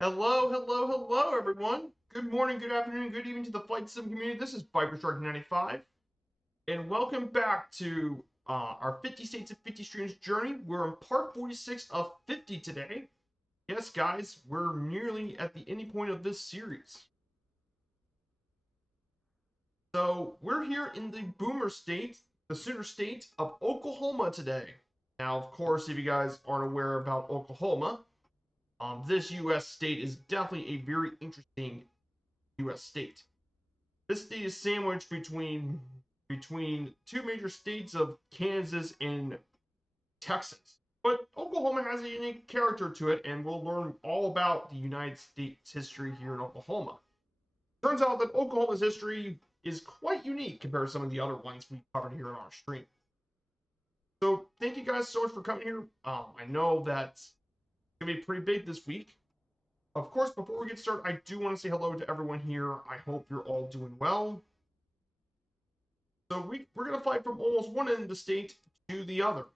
Hello, hello, hello, everyone. Good morning, good afternoon, good evening to the Flight Sim community. This is Viper Shark 95, and welcome back to our 50 States and 50 Streams journey. We're in part 46 of 50 today. Yes, guys, we're nearly at the ending point of this series. So, we're here in the Boomer State, the Sooner State of Oklahoma today. Now, of course, if you guys aren't aware about Oklahoma, this U.S. state is definitely a very interesting U.S. state. This state is sandwiched between two major states of Kansas and Texas. But Oklahoma has a unique character to it, and we'll learn all about the United States history here in Oklahoma. Turns out that Oklahoma's history is quite unique compared to some of the other ones we covered here on our stream. So thank you guys so much for coming here. I know that's gonna be pretty big this week. Of course, before we get started, I do want to say hello to everyone here. I hope you're all doing well. So we're going to fly from almost one end of the state to the other.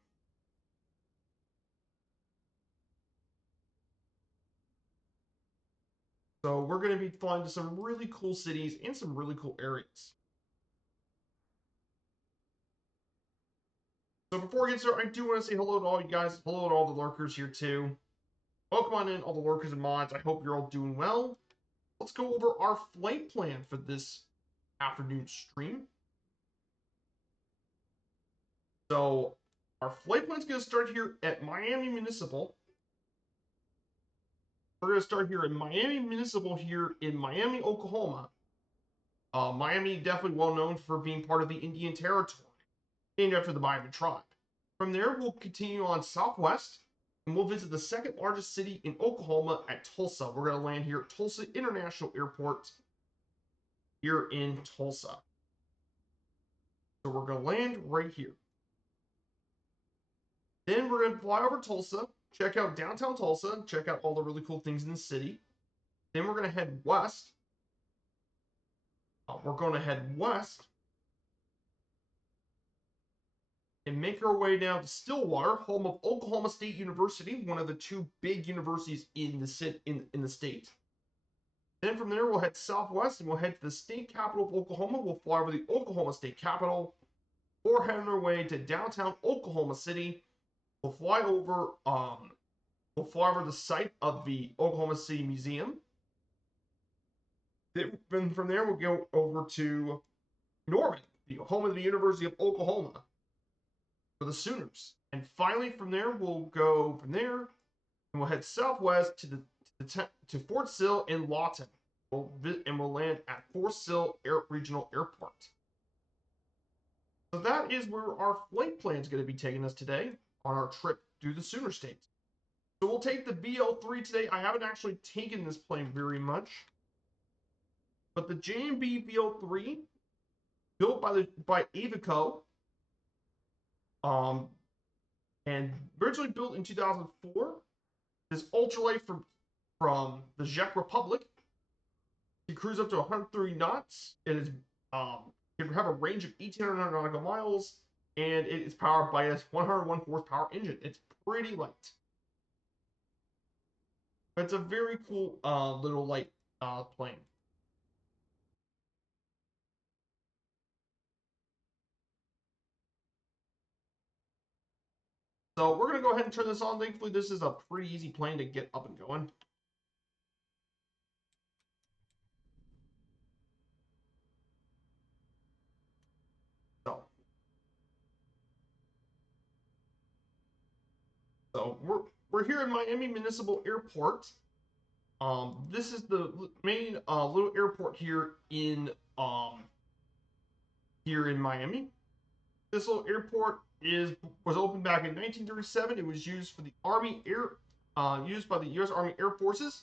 So we're going to be flying to some really cool cities and some really cool areas. So before we get started, I do want to say hello to all you guys. Hello to all the lurkers here too. Welcome on in, all the lurkers and mods. I hope you're all doing well. Let's go over our flight plan for this afternoon stream. So our flight plan is going to start here at Miami Municipal. We're going to start here in Miami Municipal here in Miami, Oklahoma. Miami definitely well known for being part of the Indian Territory, named after the Miami tribe. From there, we'll continue on southwest, and we'll visit the second largest city in Oklahoma at Tulsa. We're going to land here at Tulsa International Airport here in Tulsa. So we're going to land right here. Then we're going to fly over Tulsa, check out downtown Tulsa, check out all the really cool things in the city. Then we're going to head west. And make our way down to Stillwater, home of Oklahoma State University, one of the two big universities in the state. Then from there, we'll head southwest and we'll head to the state capital of Oklahoma. We'll fly over the Oklahoma State Capitol, or head on our way to downtown Oklahoma City. We'll fly over the site of the Oklahoma City Museum. Then from there, we'll go over to Norman, the home of the University of Oklahoma, for the Sooners. And finally, from there, we'll go from there and we'll head southwest to Fort Sill and Lawton. We'll land at Fort Sill Regional Airport. So that is where our flight plan is going to be taking us today on our trip through the Sooner State. So we'll take the BL3 today. I haven't actually taken this plane very much, but the J&B BL3, built by Avico, and originally built in 2004, this ultralight from the Czech Republic. It cruise up to 130 knots. It can have a range of 1,800 nautical miles, and it is powered by a 101 horsepower engine. It's pretty light, but it's a very cool little light plane. So we're gonna go ahead and turn this on. Thankfully, this is a pretty easy plane to get up and going. So, we're here in Miami Municipal Airport. This is the main little airport here in Miami. This little airport was opened back in 1937. It was used for the used by the U.S. Army Air Forces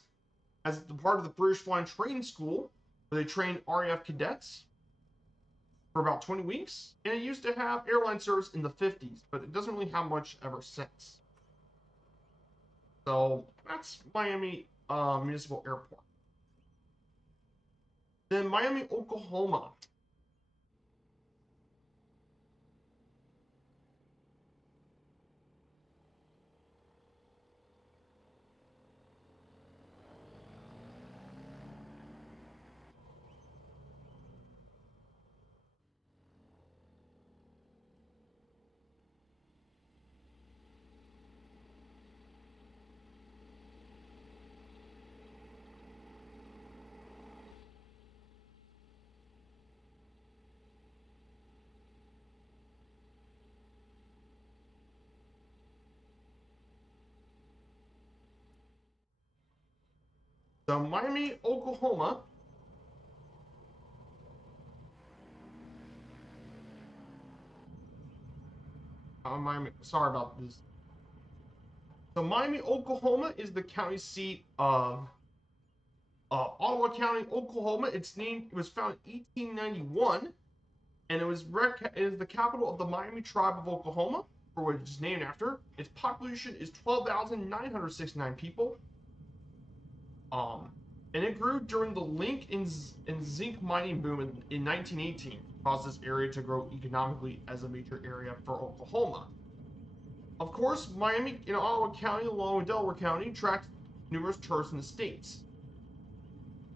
as the part of the British Flying Training School, where they trained RAF cadets for about 20 weeks. And it used to have airline service in the 50s, but it doesn't really have much ever since. So that's Miami Municipal Airport. Then Miami, Oklahoma. So Miami, Oklahoma. Miami, sorry about this. So Miami, Oklahoma is the county seat of Ottawa County, Oklahoma. It was founded in 1891, and it is the capital of the Miami tribe of Oklahoma, for which it's named after. Its population is 12,969 people. Um, and it grew during the and zinc mining boom in 1918, caused this area to grow economically as a major area for Oklahoma. Of course, Miami and Ottawa County, along with Delaware County, attract numerous tourists in the states.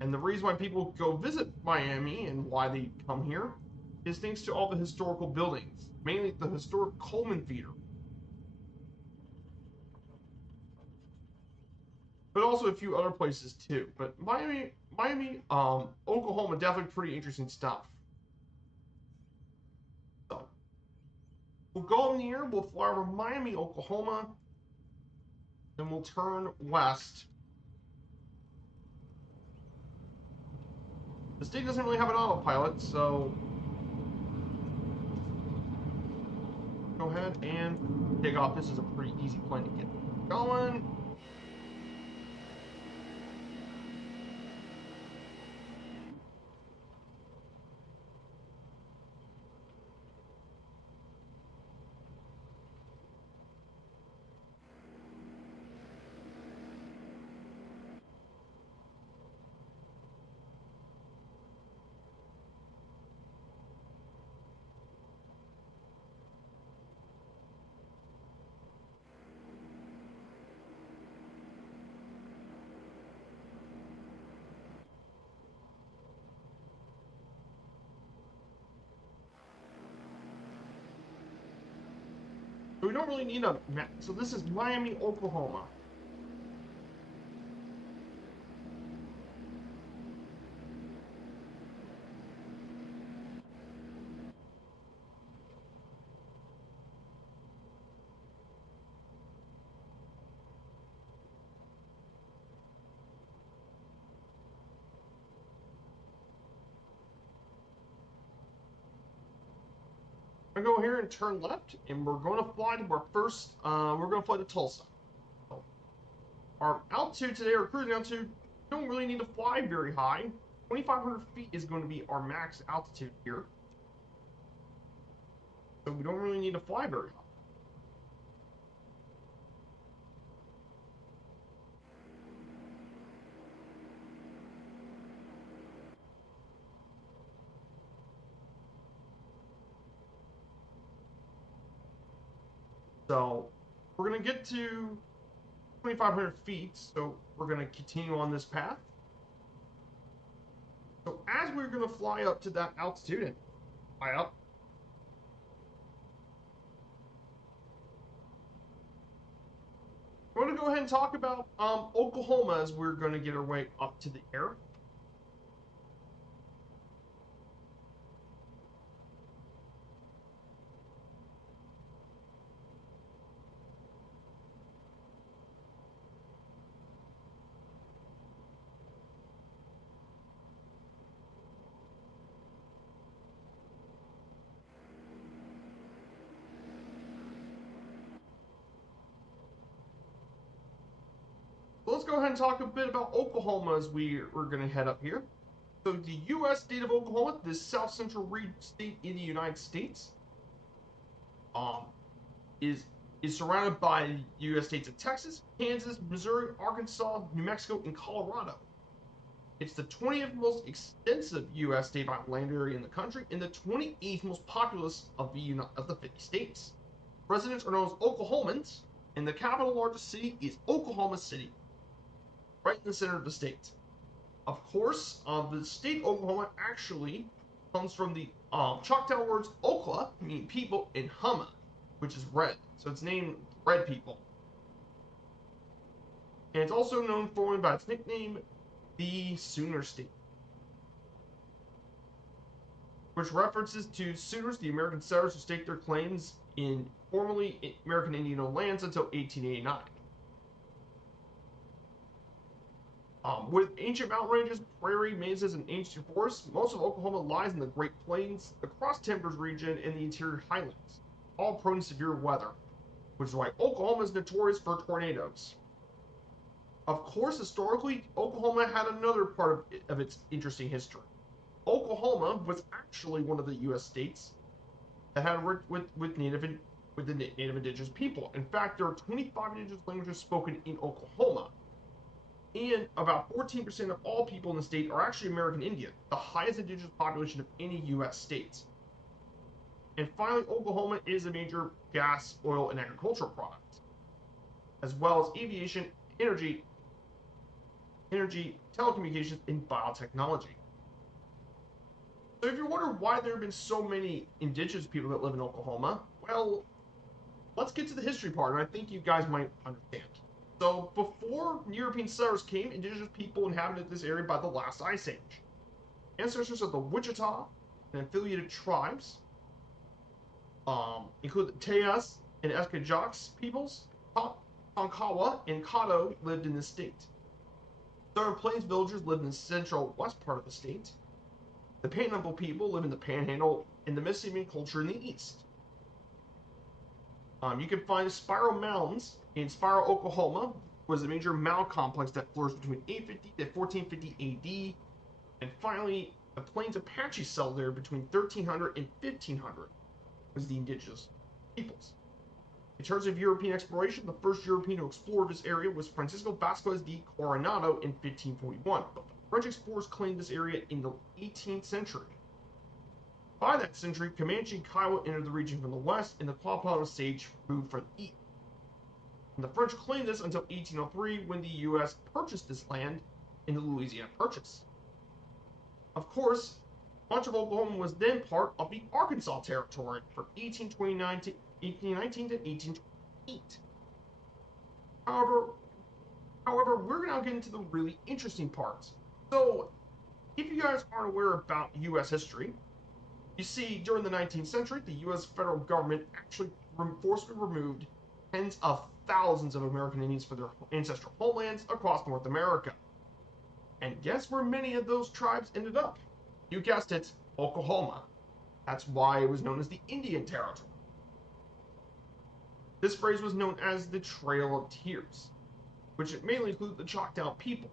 And the reason why people go visit Miami and why they come here is thanks to all the historical buildings, mainly the historic Coleman Theater, but also a few other places too. But Oklahoma, definitely pretty interesting stuff. So we'll go in the air, we'll fly over Miami, Oklahoma, then we'll turn west. The state doesn't really have an autopilot, so go ahead and take off. This is a pretty easy plane to get going. So we don't really need a map. So this is Miami, Oklahoma. I'm gonna go here and turn left, and we're going to fly to our first. We're going to fly to Tulsa. So our altitude today, our cruising altitude, don't really need to fly very high. 2,500 feet is going to be our max altitude here. So we don't really need to fly very high. So we're going to get to 2,500 feet, so we're going to continue on this path. So as we're going to fly up to that altitude and fly up, we're going to go ahead and talk about Oklahoma as we're going to get our way up to the air. Let's go ahead and talk a bit about Oklahoma as we're going to head up here. So the U.S. state of Oklahoma, the south central state in the United States, um, is surrounded by the U.S. states of Texas, Kansas, Missouri, Arkansas, New Mexico, and Colorado. It's the 20th most extensive U.S. state by land area in the country and the 28th most populous of the 50 states. Residents are known as Oklahomans, and the capital largest city is Oklahoma City, right in the center of the state. Of course, the state Oklahoma actually comes from the Choctaw words Okla, meaning people, and Huma, which is red. So it's named Red People. And it's also known for by its nickname, the Sooner State, which references to Sooners, the American settlers who staked their claims in formerly American Indian-owned lands until 1889. With ancient mountain ranges, prairie, mesas, and ancient forests, most of Oklahoma lies in the Great Plains, the Cross Timbers region, and the interior highlands, all prone to severe weather, which is why Oklahoma is notorious for tornadoes. Of course, historically, Oklahoma had another part of its interesting history. Oklahoma was actually one of the U.S. states that had worked with the native indigenous people. In fact, there are 25 indigenous languages spoken in Oklahoma, and about 14% of all people in the state are actually American Indian, the highest indigenous population of any U.S. state. And finally, Oklahoma is a major gas, oil, and agricultural product, as well as aviation, energy, telecommunications, and biotechnology. So if you're wondering why there have been so many indigenous people that live in Oklahoma, well, let's get to the history part, and I think you guys might understand. So before European settlers came, indigenous people inhabited this area by the last ice age. Ancestors of the Wichita and affiliated tribes include the Tejas and Escajaks peoples. KOUN-KLAW and Caddo lived in the state. Southern Plains villagers lived in the central west part of the state. The Panhandle people live in the Panhandle and the Mississippian culture in the east. You can find Spiral Mounds in Spiral, Oklahoma, was a major mound complex that flourished between 850 to 1450 AD. And finally, the Plains Apache settled there between 1300 and 1500 was the indigenous peoples. In terms of European exploration, the first European to explore this area was Francisco Vasquez de Coronado in 1541, but the French explorers claimed this area in the 18th century. By that century, Comanche and Kiowa entered the region from the west, and the Quapaw Sage moved from the east. And the French claimed this until 1803, when the U.S. purchased this land in the Louisiana Purchase. Of course, much of Oklahoma was then part of the Arkansas Territory from 1829 to 1819 to 1828. However, we're now getting to the really interesting parts. So, if you guys aren't aware about U.S. history, you see, during the 19th century, the U.S. federal government actually forcibly removed tens of thousands of American Indians from their ancestral homelands across North America. And guess where many of those tribes ended up? You guessed it, Oklahoma. That's why it was known as the Indian Territory. This phrase was known as the Trail of Tears, which mainly included the Choctaw people.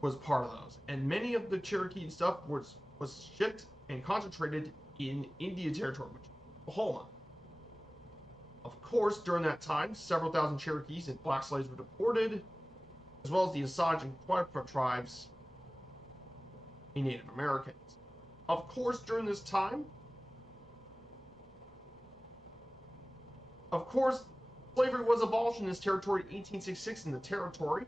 Was part of those, and many of the Cherokee stuff was shipped and concentrated in Indian Territory, which is Oklahoma. Of course, during that time, several thousand Cherokees and black slaves were deported, as well as the Osage and Quapaw tribes and Native Americans. Of course, during this time, slavery was abolished in this territory in 1866 in the territory.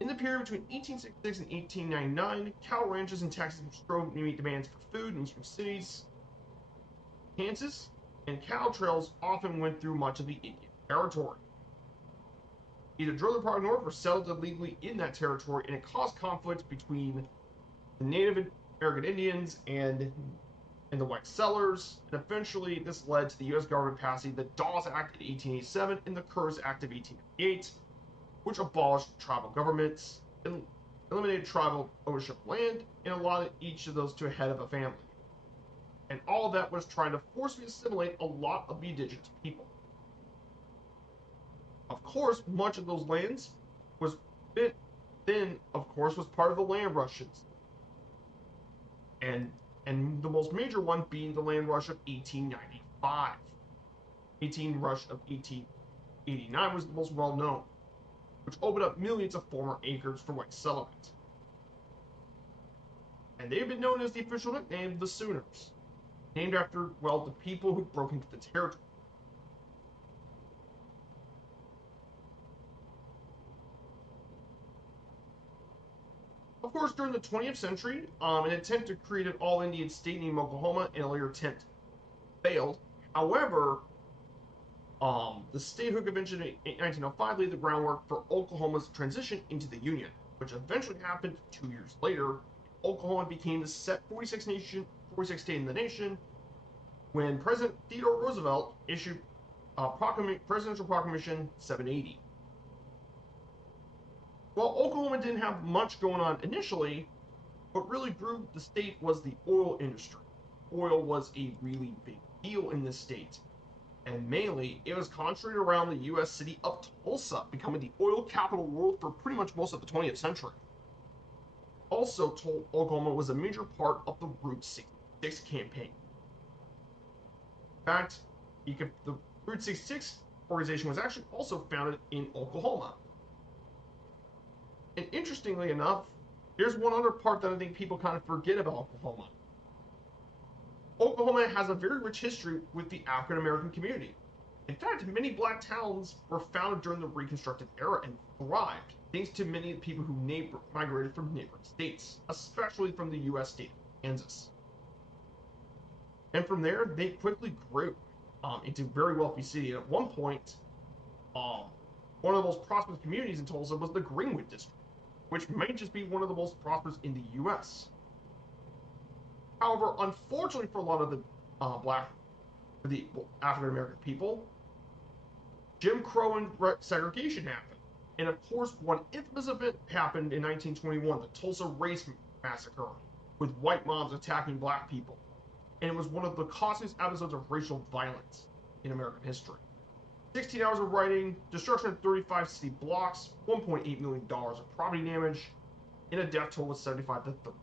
In the period between 1866 and 1899, cow ranches in Texas were strove to meet demands for food in eastern cities, Kansas, and cow trails often went through much of the Indian Territory. Either drove the product north or settled illegally in that territory, and it caused conflicts between the Native American Indians and the white settlers, and eventually this led to the U.S. government passing the Dawes Act in 1887 and the Curtis Act of 1898, which abolished tribal governments, and eliminated tribal ownership of land, and allotted each of those to a head of a family. And all of that was trying to forcibly assimilate a lot of the indigenous people. Of course, much of those lands was part of the land rushes. And the most major one being the land rush of 1895. 1889 was the most well known, which opened up millions of former acres for white settlement. And they've been known as the official nickname, the Sooners, named after, well, the people who broke into the territory. Of course, during the 20th century, an attempt to create an all-Indian state named Oklahoma, and a later attempt failed. However, the Statehood Convention in 1905 laid the groundwork for Oklahoma's transition into the Union, which eventually happened 2 years later. Oklahoma became the 46th state in the nation when President Theodore Roosevelt issued Presidential Proclamation 780. while Oklahoma didn't have much going on initially, what really grew the state was the oil industry. Oil was a really big deal in this state, and mainly it was concentrated around the U.S. city of Tulsa, becoming the oil capital of the world for pretty much most of the 20th century. Also, Oklahoma was a major part of the Route 66 campaign. In fact, the Route 66 organization was actually also founded in Oklahoma. And interestingly enough, here's one other part that I think people kind of forget about Oklahoma. Oklahoma has a very rich history with the African American community. In fact, many black towns were founded during the Reconstructed era and thrived, thanks to many people who migrated from neighboring states, especially from the U.S. state of Kansas. And from there, they quickly grew into a very wealthy city. At one point, one of the most prosperous communities in Tulsa was the Greenwood District, which may just be one of the most prosperous in the U.S. However, unfortunately for a lot of the African American people, Jim Crow and segregation happened. And of course, one infamous event happened in 1921, the Tulsa Race Massacre, with white mobs attacking black people. And it was one of the costliest episodes of racial violence in American history. 16 hours of writing, destruction of 35 city blocks, $1.8 million of property damage, and a death toll of 75 to 30.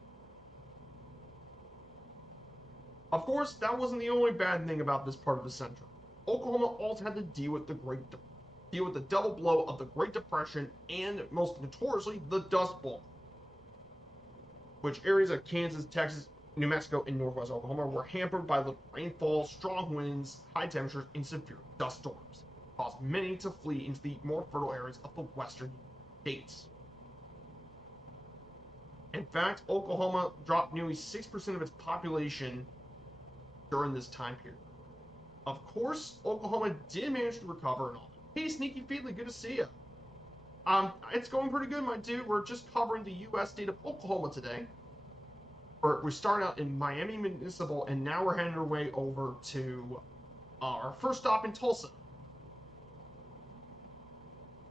Of course, that wasn't the only bad thing about this part of the century. Oklahoma also had to deal with the double blow of the Great Depression and, most notoriously, the Dust Bowl, which areas of Kansas, Texas, New Mexico, and northwest Oklahoma were hampered by the rainfall, strong winds, high temperatures, and severe dust storms, caused many to flee into the more fertile areas of the western states. In fact, Oklahoma dropped nearly 6% of its population during this time period. Of course, Oklahoma did manage to recover and all. Hey, Sneaky Feedly, good to see you. It's going pretty good, my dude. We're just covering the U.S. state of Oklahoma today. We started out in Miami Municipal, and now we're heading our way over to our first stop in Tulsa.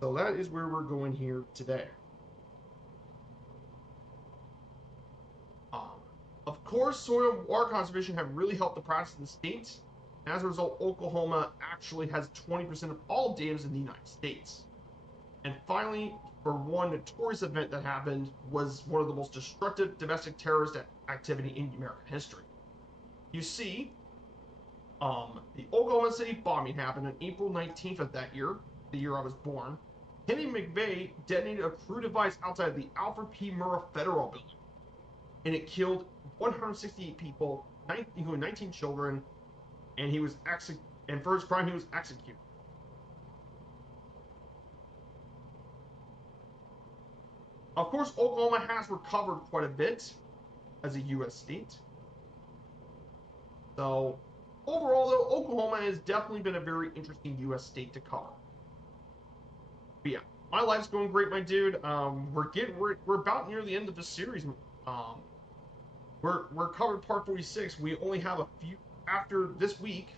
So that is where we're going here today. Of course, soil and water conservation have really helped the practice in the state. As a result, Oklahoma actually has 20% of all dams in the United States. And finally, for one notorious event that happened, was one of the most destructive domestic terrorist activity in American history. You see, the Oklahoma City bombing happened on April 19th of that year, the year I was born. Kennedy McVeigh detonated a crude device outside the Alfred P. Murrah Federal Building, and it killed 168 people, including 19 children, and for his crime he was executed. Of course, Oklahoma has recovered quite a bit as a U.S. state. So, overall, though, Oklahoma has definitely been a very interesting U.S. state to cover. But yeah, my life's going great, my dude. We're about near the end of the series. We're covered part 46. We only have a few after this week,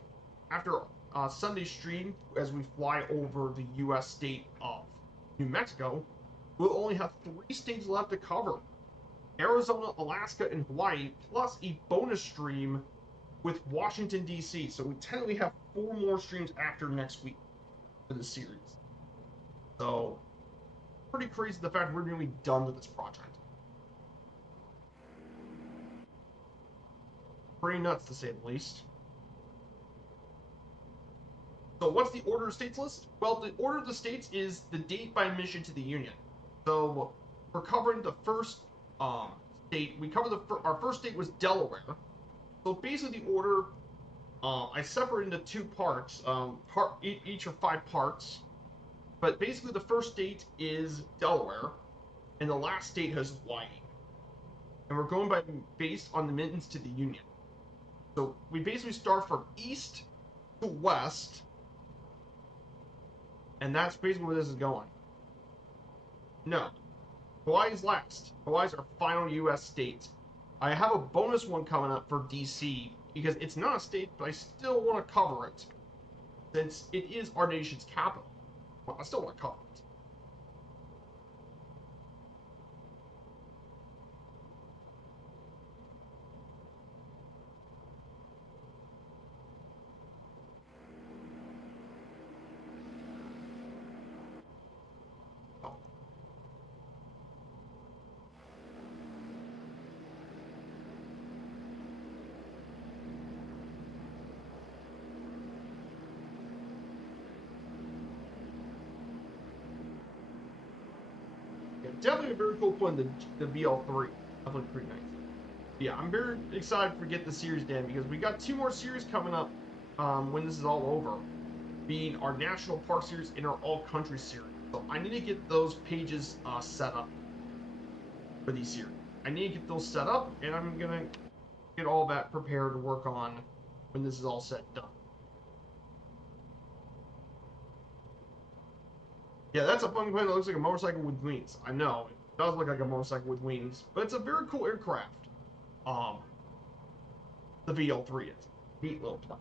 after Sunday's stream, as we fly over the U.S. state of New Mexico. We'll only have 3 states left to cover: Arizona, Alaska, and Hawaii, plus a bonus stream with Washington, D.C. So we technically have 4 more streams after next week for the series. So, pretty crazy the fact we're nearly done with this project. Pretty nuts, to say the least. So what's the order of states list? Well, the order of the states is the date by admission to the Union. So we're covering the first state. Our first state was Delaware. So basically the order, I separated into 2 parts. Each are 5 parts. But basically the first state is Delaware, and the last state is Hawaii. And we're going based on the admittance to the Union. So we basically start from east to west, and that's basically where this is going. No, Hawaii's last. Hawaii's our final U.S. state. I have a bonus one coming up for D.C. because it's not a state, but I still want to cover it since it is our nation's capital. Well, I still want to cover it. definitely very cool putting the BL3. Definitely pretty nice. Yeah, I'm very excited to get the series done because we got 2 more series coming up when this is all over, being our National Park Series and our All Country Series. So I need to get those pages set up for these series. I need to get those set up, and I'm gonna get all that prepared to work on when this is all said and done. Yeah, that's a fun plane that looks like a motorcycle with wings. I know it does look like a motorcycle with wings, but it's a very cool aircraft. Um, the VL3 is neat little plane.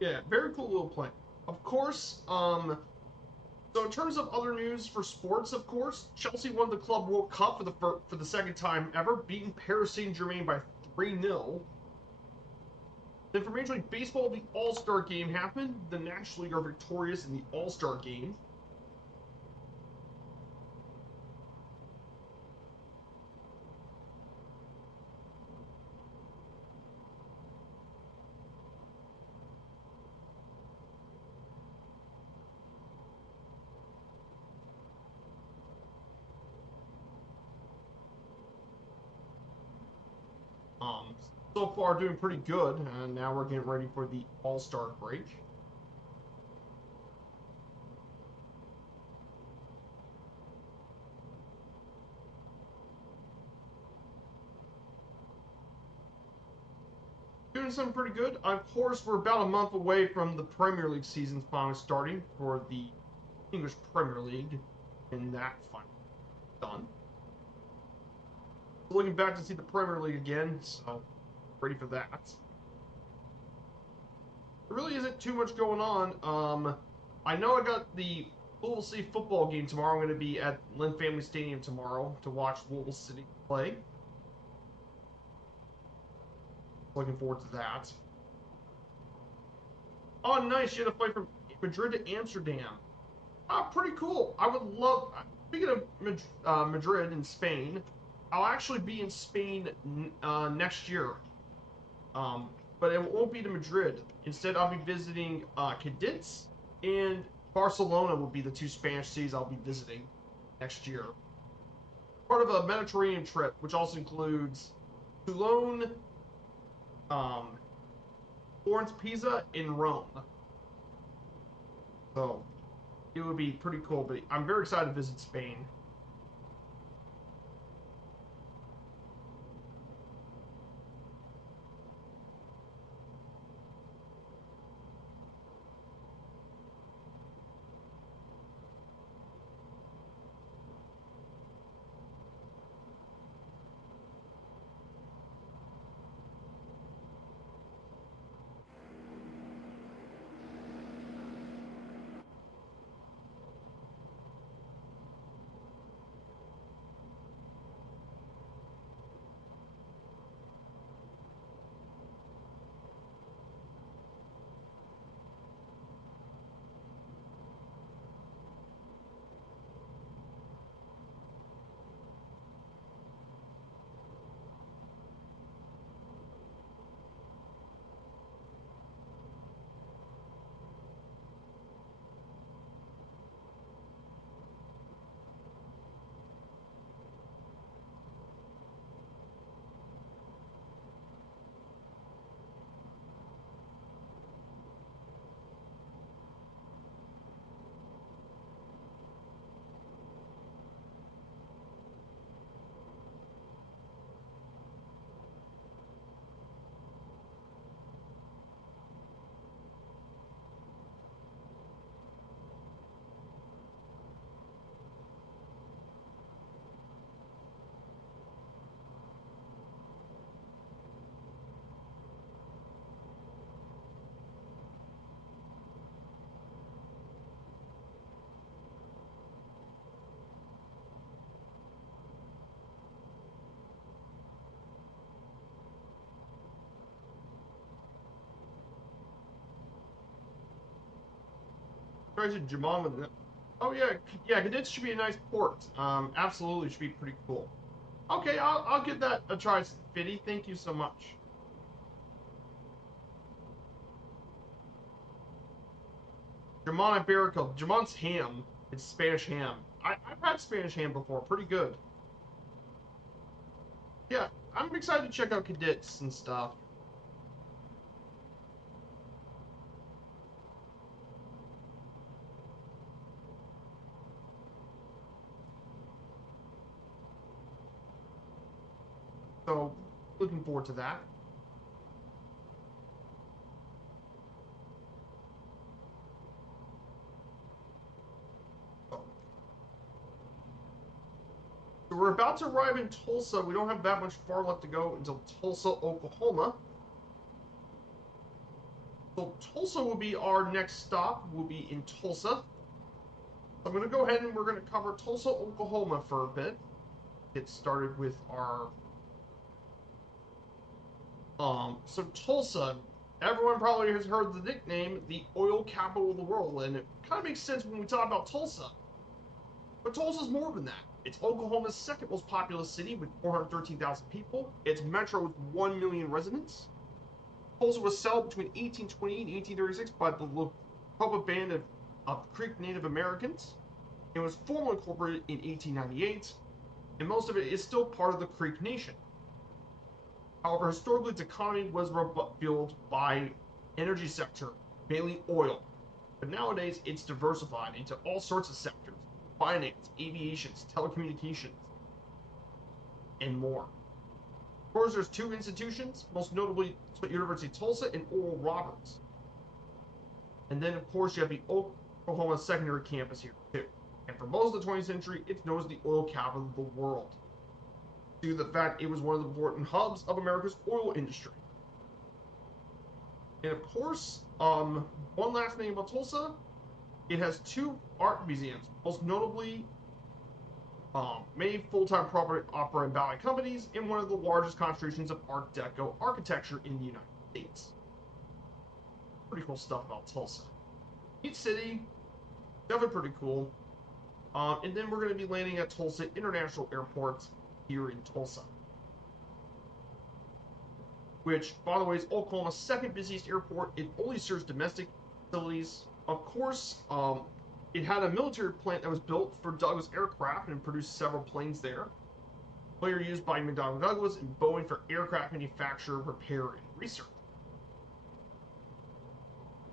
Yeah, very cool little plane. Of course, so in terms of other news for sports, of course, Chelsea won the Club World Cup for the second time ever, beating Paris Saint-Germain by 3-0. Then for Major League Baseball, the All-Star Game happened. The National League are victorious in the All-Star Game. Um, so far doing pretty good, and now we're getting ready for the All-Star break. Doing something pretty good. Of course, we're about a month away from the Premier League season finally starting for the English Premier League, and that finally done. So looking back to see the Premier League again, so ready for that. There really isn't too much going on. I know I got the Louisville City football game tomorrow. I'm going to be at Lynn Family Stadium tomorrow to watch Louisville City play. Looking forward to that. Oh, nice! You had a flight from Madrid to Amsterdam. Pretty cool. I would love. Speaking of Madrid in Spain, I'll actually be in Spain next year. But it won't be to Madrid. Instead, I'll be visiting Cadiz and Barcelona will be the 2 Spanish cities I'll be visiting next year. Part of a Mediterranean trip, which also includes Toulon, um, Florence, Pisa, and Rome. So it would be pretty cool. But I'm very excited to visit Spain. Crazy Jamon with it. Oh yeah, yeah, Cadets should be a nice port. Absolutely should be pretty cool. Okay, I'll give that a try, Fitty. Thank you so much. Jamon Iberico. Jamon's ham. It's Spanish ham. I've had Spanish ham before. Pretty good. Yeah, I'm excited to check out Cadets and stuff. So, looking forward to that. So we're about to arrive in Tulsa. We don't have that much far left to go until Tulsa, Oklahoma. So Tulsa will be our next stop. We'll be in Tulsa. I'm going to go ahead and we're going to cover Tulsa, Oklahoma for a bit. Get started with our... So Tulsa, everyone probably has heard the nickname, the oil capital of the world, and it kind of makes sense when we talk about Tulsa. But Tulsa's more than that. It's Oklahoma's second most populous city with 413,000 people. It's metro with 1 million residents. Tulsa was settled between 1828 and 1836 by the Locopa Band of Creek Native Americans. It was formally incorporated in 1898, and most of it is still part of the Creek Nation. However, historically, its economy was fueled by energy sector, mainly oil. But nowadays, it's diversified into all sorts of sectors: finance, aviation, telecommunications, and more. Of course, there's two institutions, most notably University of Tulsa and Oral Roberts. And then, of course, you have the Oklahoma Secondary Campus here, too. And for most of the 20th century, it's known as the oil capital of the world, due to the fact it was one of the important hubs of America's oil industry. And of course, one last thing about Tulsa, it has two art museums, most notably many full-time operating ballet companies and one of the largest concentrations of Art Deco architecture in the United States. Pretty cool stuff about Tulsa. Neat city, definitely pretty cool. And then we're going to be landing at Tulsa International Airport here in Tulsa, which, by the way, is Oklahoma's second busiest airport. It only serves domestic facilities. Of course, it had a military plant that was built for Douglas aircraft and produced several planes there. Later used by McDonnell Douglas and Boeing for aircraft manufacture, repair, and research.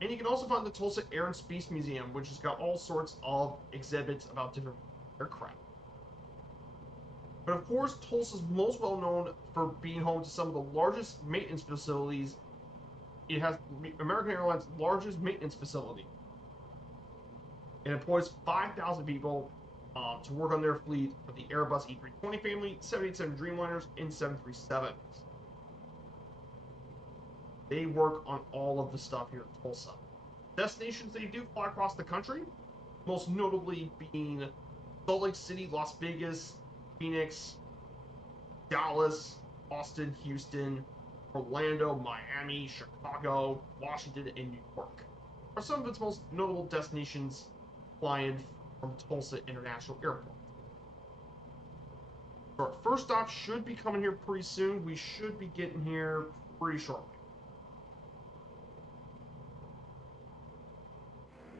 And you can also find the Tulsa Air and Space Museum, which has got all sorts of exhibits about different aircraft. But of course, Tulsa's most well known for being home to some of the largest maintenance facilities. It has American Airlines' largest maintenance facility. It employs 5,000 people to work on their fleet of the Airbus A320 family, 787 Dreamliners, and 737s. They work on all of the stuff here at Tulsa. Destinations they do fly across the country, most notably being Salt Lake City, Las Vegas, Phoenix, Dallas, Austin, Houston, Orlando, Miami, Chicago, Washington, and New York are some of its most notable destinations flying from Tulsa International Airport. So our first stop should be coming here pretty soon. We should be getting here pretty shortly.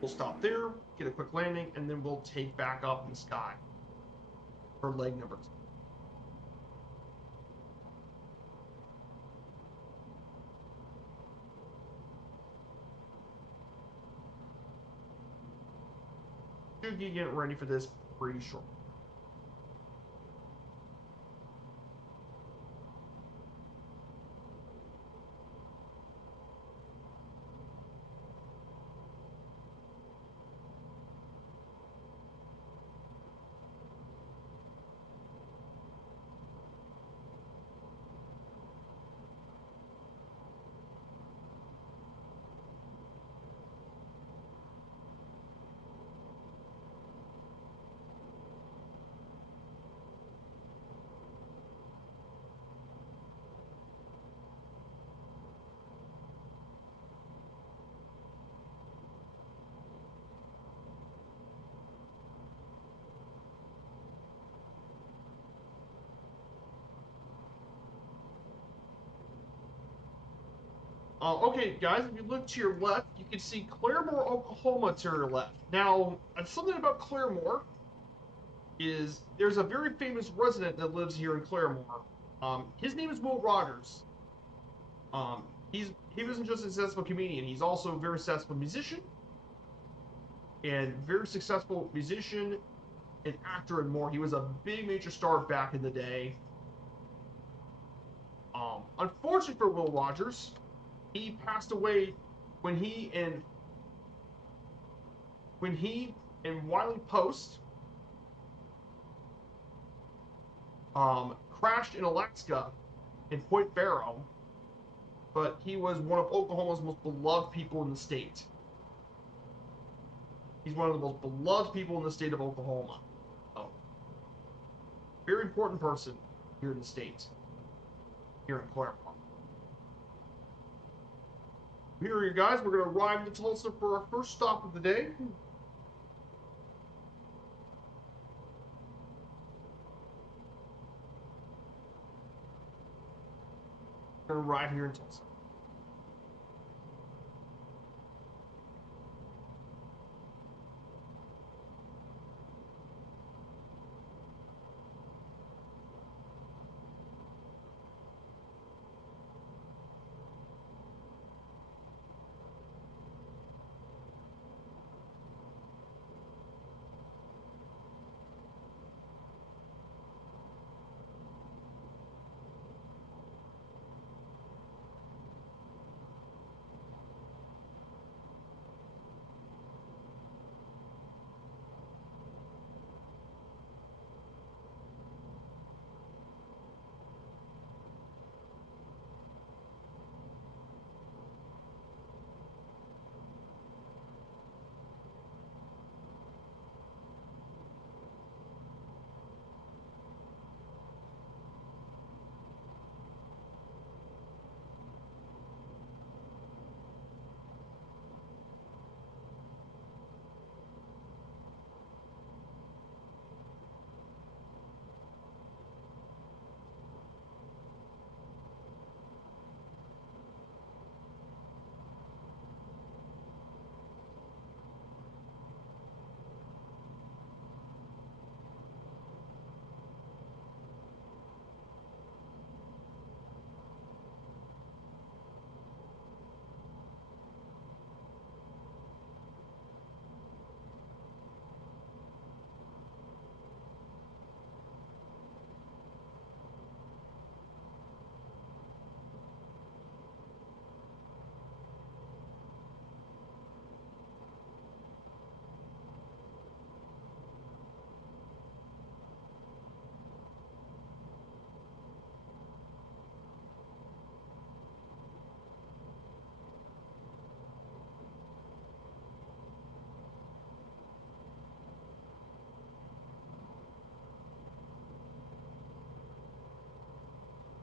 We'll stop there, get a quick landing, and then we'll take back up in the sky for leg number 2. Should be getting ready for this pretty shortly. Okay, guys, if you look to your left, you can see Claremore, Oklahoma to your left. Now, something about Claremore is there's a very famous resident that lives here in Claremore. His name is Will Rogers. He wasn't just a successful comedian; he's also a very successful musician and actor and more. He was a big major star back in the day. Unfortunately for Will Rogers, he passed away when he and Wiley Post crashed in Alaska in Point Barrow. But he was one of Oklahoma's most beloved people in the state. He's one of the most beloved people in the state of Oklahoma. So, very important person here in the state, here in Claremont. Here, you guys, we're going to arrive in Tulsa for our first stop of the day. We're going to arrive here in Tulsa.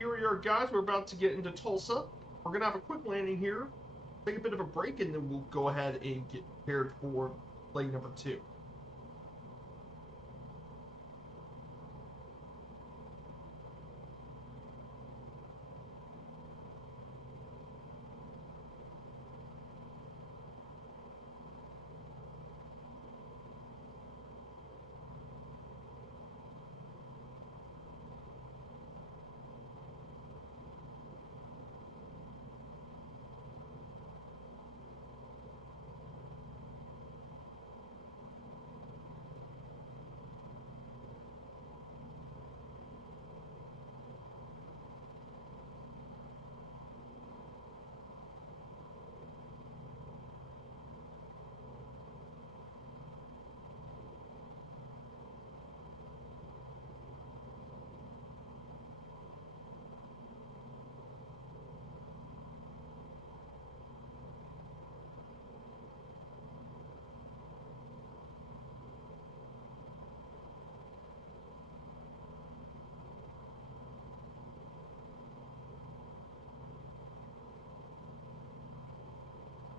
Here we are, guys. We're about to get into Tulsa. We're going to have a quick landing here, take a bit of a break, and then we'll go ahead and get prepared for leg number 2.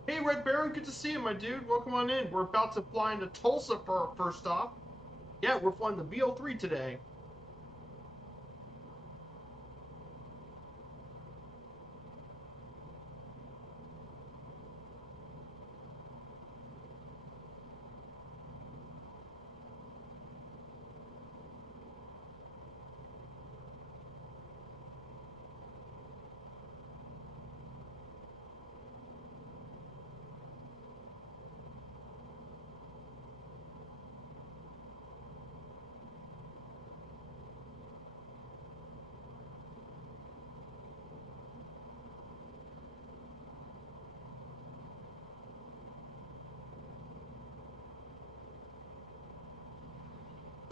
Hey, Red Baron, good to see you, my dude. Welcome on in. We're about to fly into Tulsa for our first stop. Yeah, we're flying the VO3 today.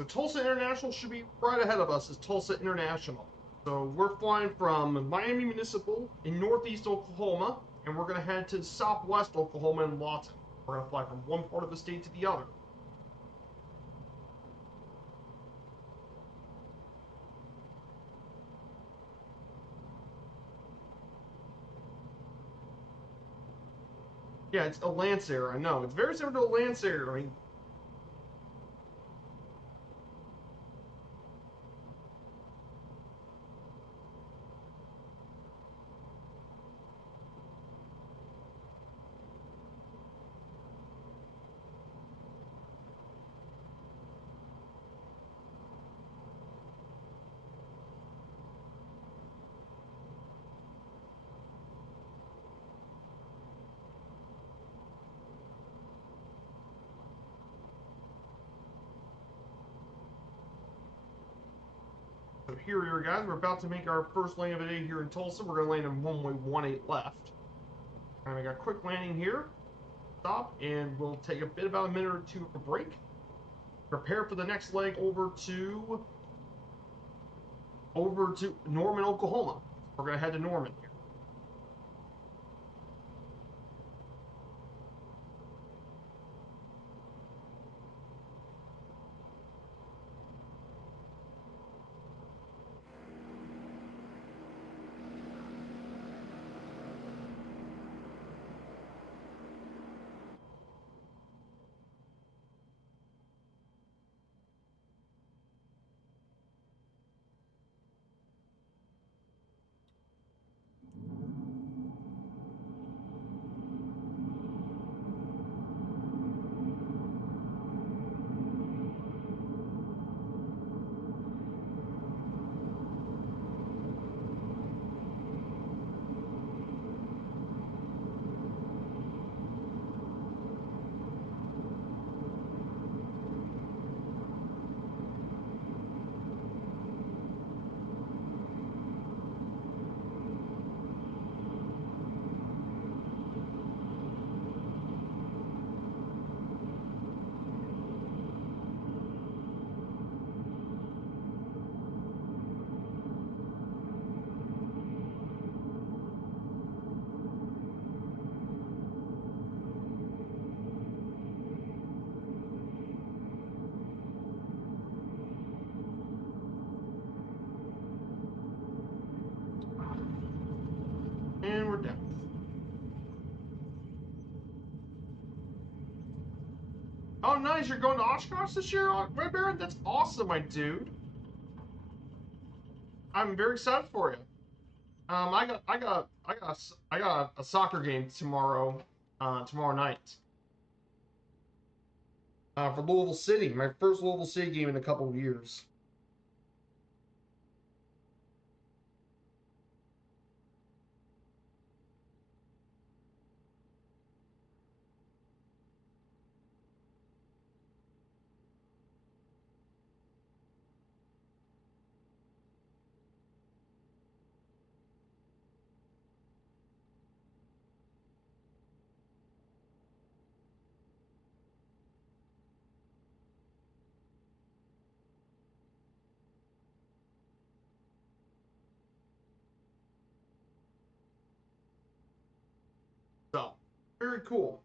So Tulsa International should be right ahead of us is Tulsa International. So we're flying from Miami Municipal in northeast Oklahoma, and we're going to head to southwest Oklahoma in Lawton. We're going to fly from one part of the state to the other. Yeah, it's a Lancer. I know. It's very similar to a Lancer. I mean, so here we are, guys. We're about to make our first landing of the day here in Tulsa. We're going to land in runway 18 left. And we got a quick landing here. Stop, and we'll take a bit about a minute or two of a break. Prepare for the next leg over to Norman, Oklahoma. We're going to head to Norman here. And we're down. Oh, nice. You're going to Oshkosh this year, Red Baron? That's awesome, my dude. I'm very excited for you. I got a soccer game tomorrow, tomorrow night. For Louisville City, my first Louisville City game in a couple of years. So, very cool.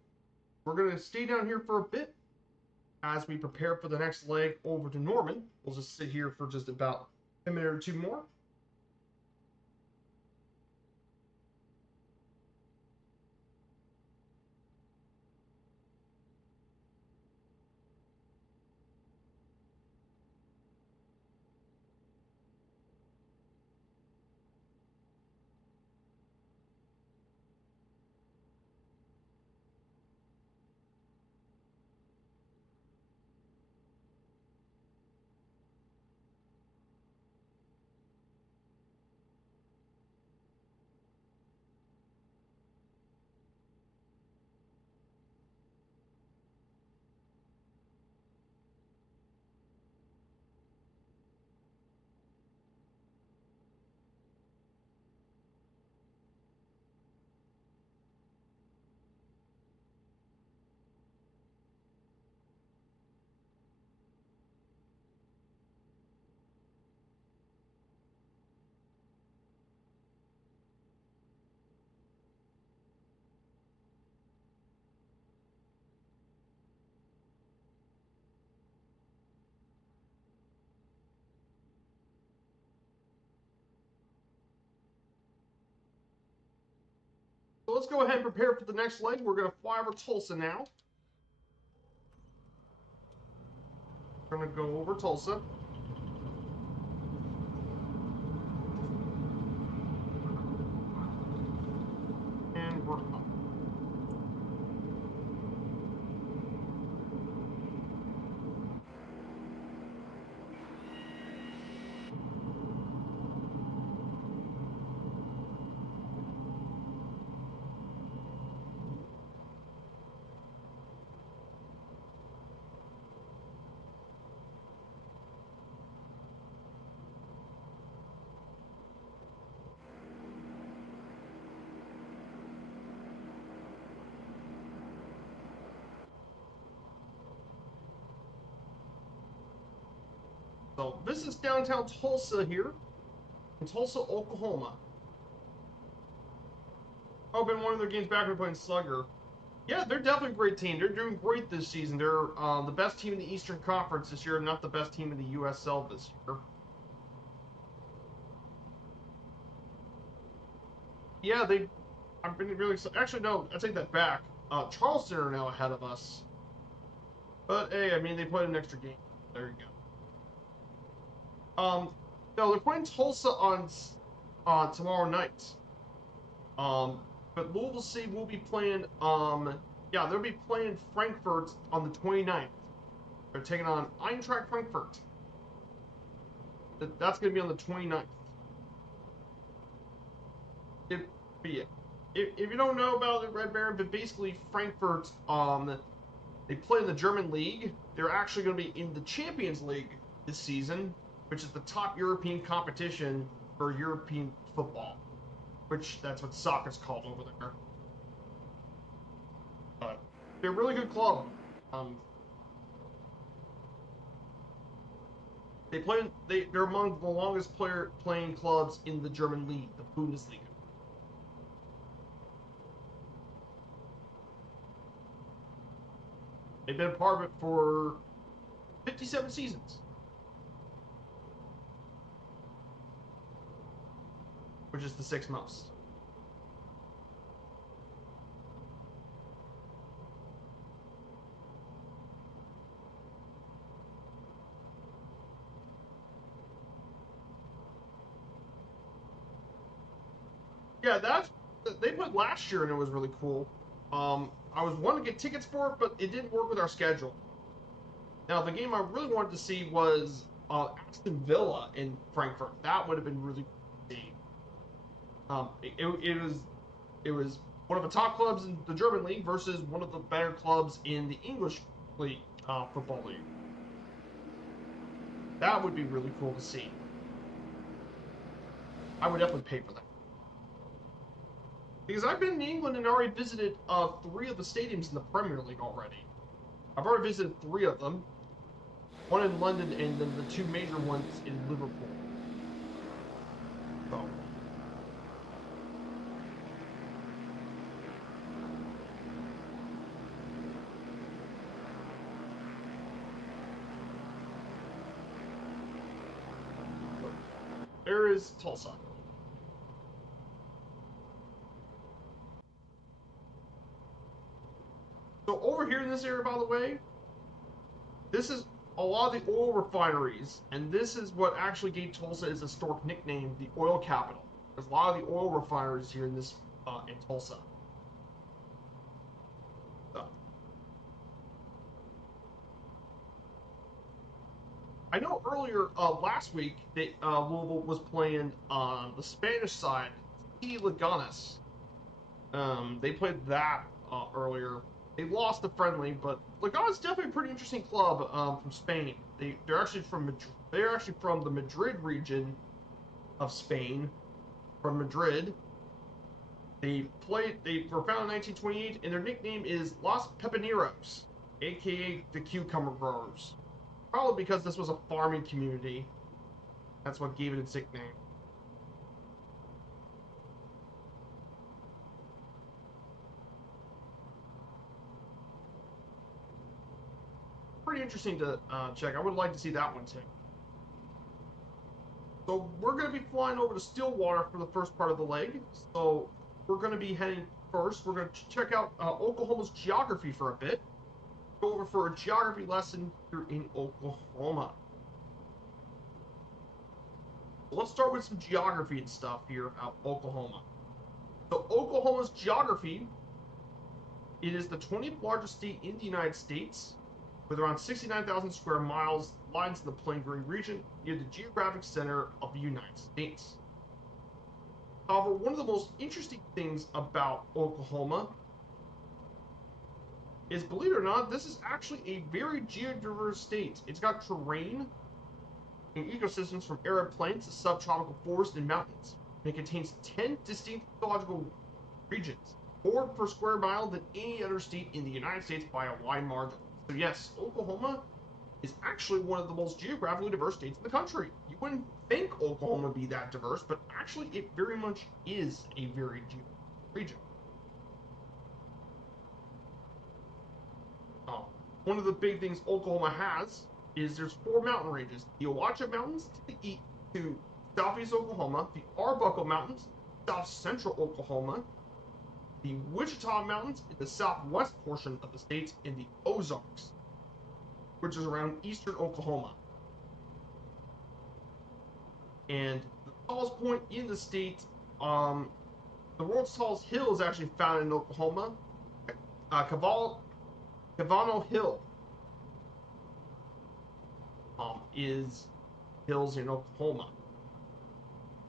We're going to stay down here for a bit as we prepare for the next leg over to Norman. We'll just sit here for just about a minute or two more. let's go ahead and prepare for the next leg. We're going to fly over Tulsa now. We're going to go over Tulsa. And we're up. So this is downtown Tulsa here, in Tulsa, Oklahoma. Oh, been one of their games back when playing Slugger. Yeah, they're definitely a great team. They're doing great this season. They're the best team in the Eastern Conference this year, not the best team in the USL this year. Yeah, I've been really. Actually, no, I take that back. Charleston are now ahead of us. But hey, I mean, they played an extra game. There you go. No, they're playing Tulsa on tomorrow night. But Louisville City will be playing. Yeah, they'll be playing Frankfurt on the 29th. They're taking on Eintracht Frankfurt. That's going to be on the 29th. If, yeah, if you don't know about the Red Baron, but basically Frankfurt, they play in the German league. They're actually going to be in the Champions League this season, which is the top European competition for European football, which that's what soccer's called over there. But they're a really good club. They're among the longest playing clubs in the German league, the Bundesliga. They've been a part of it for 57 seasons, which is the sixth most. Yeah, they put last year and it was really cool. I was wanting to get tickets for it, but it didn't work with our schedule. Now, the game I really wanted to see was Aston Villa in Frankfurt. That would have been really cool to see. It was one of the top clubs in the German league versus one of the better clubs in the English league, football league. That would be really cool to see. I would definitely pay for that. Because I've been in England and already visited 3 of the stadiums in the Premier League already. I've already visited 3 of them. One in London and then the 2 major ones in Liverpool. So. There is Tulsa. So over here in this area, by the way, this is a lot of the oil refineries, and this is what actually gave Tulsa its historic nickname, the oil capital. There's a lot of the oil refineries here in Tulsa. So. I know earlier last week that Louisville was playing on the Spanish side, T. Leganes. They played that earlier. They lost the friendly, but Leganes is definitely a pretty interesting club from Spain. They're actually from Madrid. They're actually from the Madrid region of Spain, from Madrid. They were founded in 1928, and their nickname is Los Pepineros, aka the Cucumber Growers. Probably because this was a farming community. That's what gave it its nickname. Pretty interesting to check. I would like to see that one too. So we're going to be flying over to Stillwater for the first part of the leg. So we're going to be heading first. We're going to check out Oklahoma's geography for a bit. Go over for a geography lesson here in Oklahoma. So let's start with some geography and stuff here about Oklahoma. So Oklahoma's geography, it is the 20th largest state in the United States, with around 69,000 square miles, lies in the Plain Green region near the geographic center of the United States. However, one of the most interesting things about Oklahoma is, believe it or not, this is actually a very geodiverse state. It's got terrain and ecosystems from arid plains to subtropical forests and mountains. And it contains 10 distinct ecological regions, more per square mile than any other state in the United States by a wide margin. So yes, Oklahoma is actually one of the most geographically diverse states in the country. You wouldn't think Oklahoma would be that diverse, but actually it very much is a very geographic region. One of the big things Oklahoma has is there's 4 mountain ranges. The Owacha Mountains to southeast Oklahoma, the Arbuckle Mountains, south central Oklahoma, the Wichita Mountains in the southwest portion of the state, and the Ozarks, which is around eastern Oklahoma. And the tallest point in the state, the world's tallest hill is actually found in Oklahoma, Kavanaugh Hill. Is hills in Oklahoma.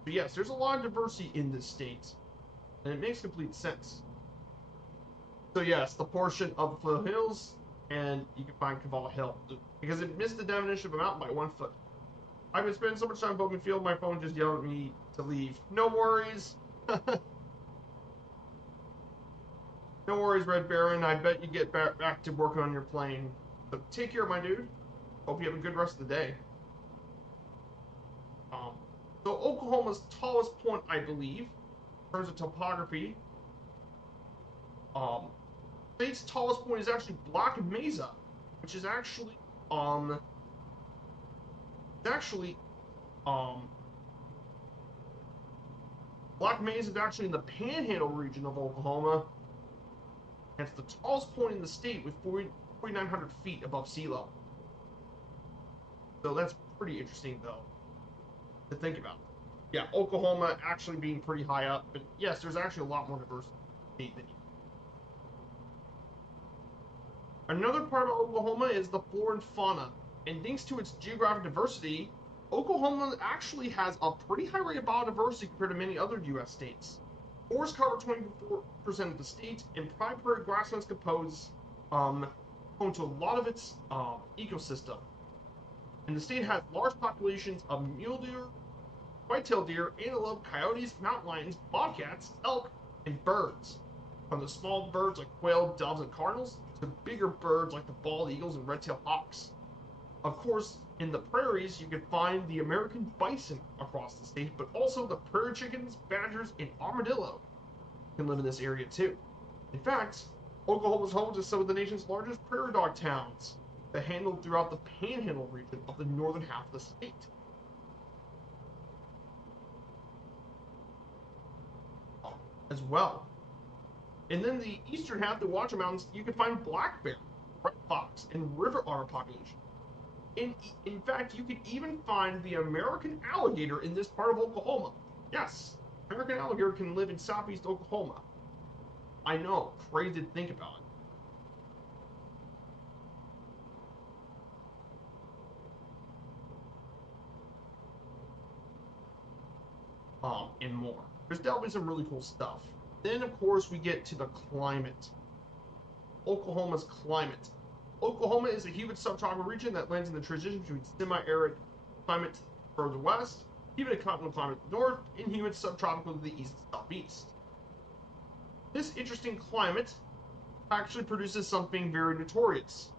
But yes, there's a lot of diversity in this state, and it makes complete sense. So yes, the portion of the hills, and you can find Kavanaugh Hill, because it missed the definition of a mountain by 1 foot. I've been spending so much time Bowman Field, my phone just yelled at me to leave. No worries. No worries, Red Baron. I bet you get back to working on your plane. So take care, my dude. Hope you have a good rest of the day. So Oklahoma's tallest point, I believe, in terms of topography, state's tallest point is actually Black Mesa, which is actually Black Mesa is actually in the Panhandle region of Oklahoma, and it's the tallest point in the state with 4,900 feet above sea level. So that's pretty interesting, though, to think about. Yeah, Oklahoma actually being pretty high up, but yes, there's actually a lot more diversity than you. Another part of Oklahoma is the flora and fauna, and thanks to its geographic diversity, Oklahoma actually has a pretty high rate of biodiversity compared to many other U.S. states. Forests cover 24% of the state, and primary grasslands compose home to a lot of its ecosystem. And the state has large populations of mule deer, white-tailed deer, antelope, coyotes, mountain lions, bobcats, elk, and birds. From the small birds like quail, doves, and cardinals to bigger birds like the bald eagles and red-tailed hawks. Of course, in the prairies, you can find the American bison across the state, but also the prairie chickens, badgers, and armadillo can live in this area too. In fact, Oklahoma is home to some of the nation's largest prairie dog towns that handle throughout the Panhandle region of the northern half of the state. As well. And then the eastern half, the Owacha Mountains, you can find black bear, red fox, and river otter population. In fact, you can even find the American alligator in this part of Oklahoma. Yes, American alligator can live in southeast Oklahoma. I know, crazy to think about it. And more. There's definitely some really cool stuff. Then, of course, we get to the climate. Oklahoma's climate. Oklahoma is a humid subtropical region that lands in the transition between semi-arid climate further west, humid continental climate to the north, and humid subtropical to the east and southeast. This interesting climate actually produces something very notorious.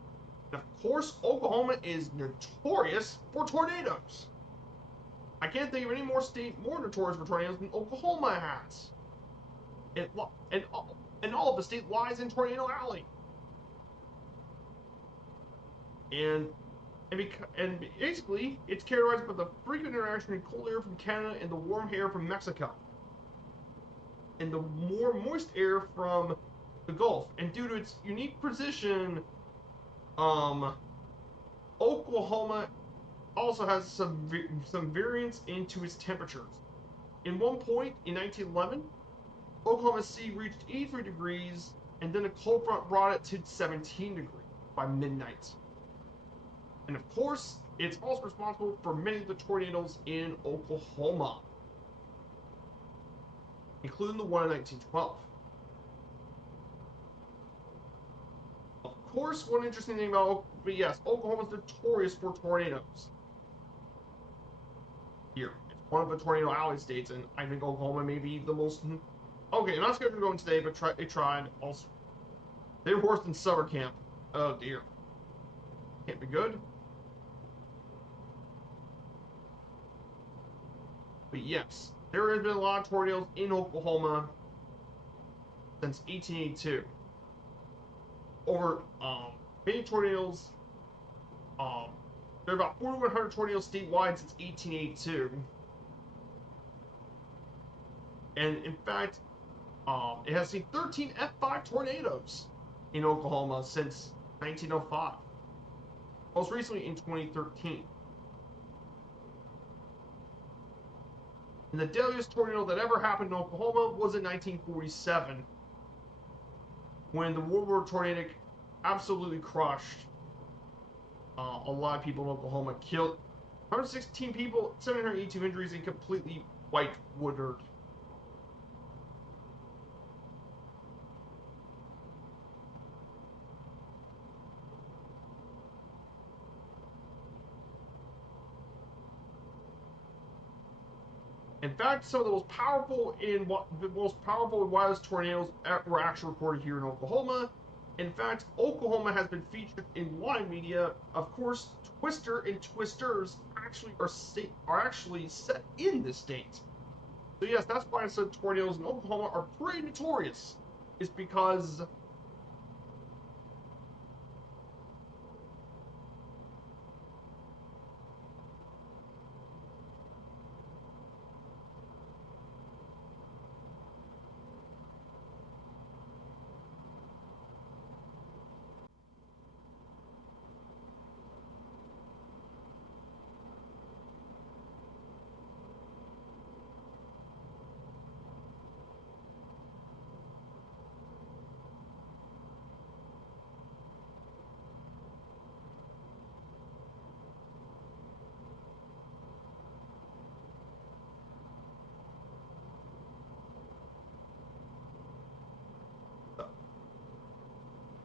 And of course, Oklahoma is notorious for tornadoes. I can't think of any more state more notorious for tornadoes than Oklahoma has. And all of the state lies in Tornado Alley. And basically, it's characterized by the frequent interaction between cold air from Canada and the warm air from Mexico. and the more moist air from the Gulf. And due to its unique position, Oklahoma also has some variance into its temperatures. In one point in 1911, Oklahoma City reached 83 degrees, and then a cold front brought it to 17 degrees by midnight. And of course, it's also responsible for many of the tornadoes in Oklahoma, including the one in 1912. Of course, one interesting thing about, but yes, Oklahoma is notorious for tornadoes. Here, it's one of the tornado alley states, and I think Oklahoma may be the most. Okay, not scheduled to go in today, but they tried. Also, they were worse than summer camp. Oh dear, can't be good. But yes, there has been a lot of tornadoes in Oklahoma since 1882. Over many tornadoes. There are about 4,100 tornadoes statewide since 1882, and in fact, it has seen 13 F5 tornadoes in Oklahoma since 1905. Most recently in 2013. And the deadliest tornado that ever happened in Oklahoma was in 1947, when the World War tornado absolutely crushed a lot of people in Oklahoma, killed 116 people, 782 injuries, and completely wiped Woodard. In fact, some of the most powerful and wildest tornadoes were actually recorded here in Oklahoma. In fact, Oklahoma has been featured in live media. Of course, Twister and Twisters are actually set in this state. So yes, that's why I said tornadoes in Oklahoma are pretty notorious. It's because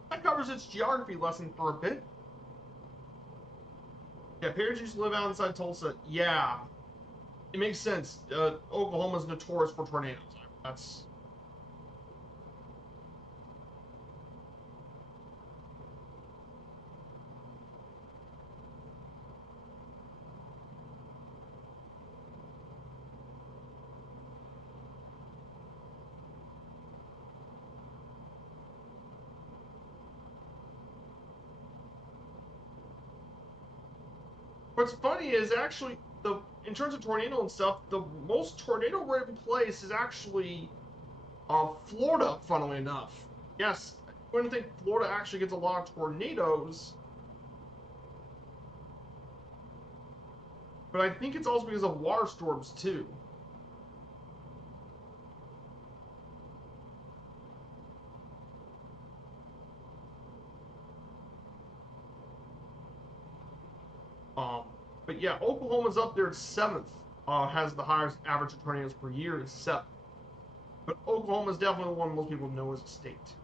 that covers its geography lesson for a bit. Yeah, parents used to live outside Tulsa. Yeah, it makes sense. Oklahoma's notorious for tornadoes. That's what's funny is actually in terms of tornado and stuff, the most tornado-ridden place is actually Florida. Funnily enough, yes, I wouldn't think Florida actually gets a lot of tornadoes, but I think it's also because of water storms too. Um, but yeah, Oklahoma's up there at seventh. Has the highest average of tornadoes per year is seventh. But Oklahoma is definitely the one most people know as a state.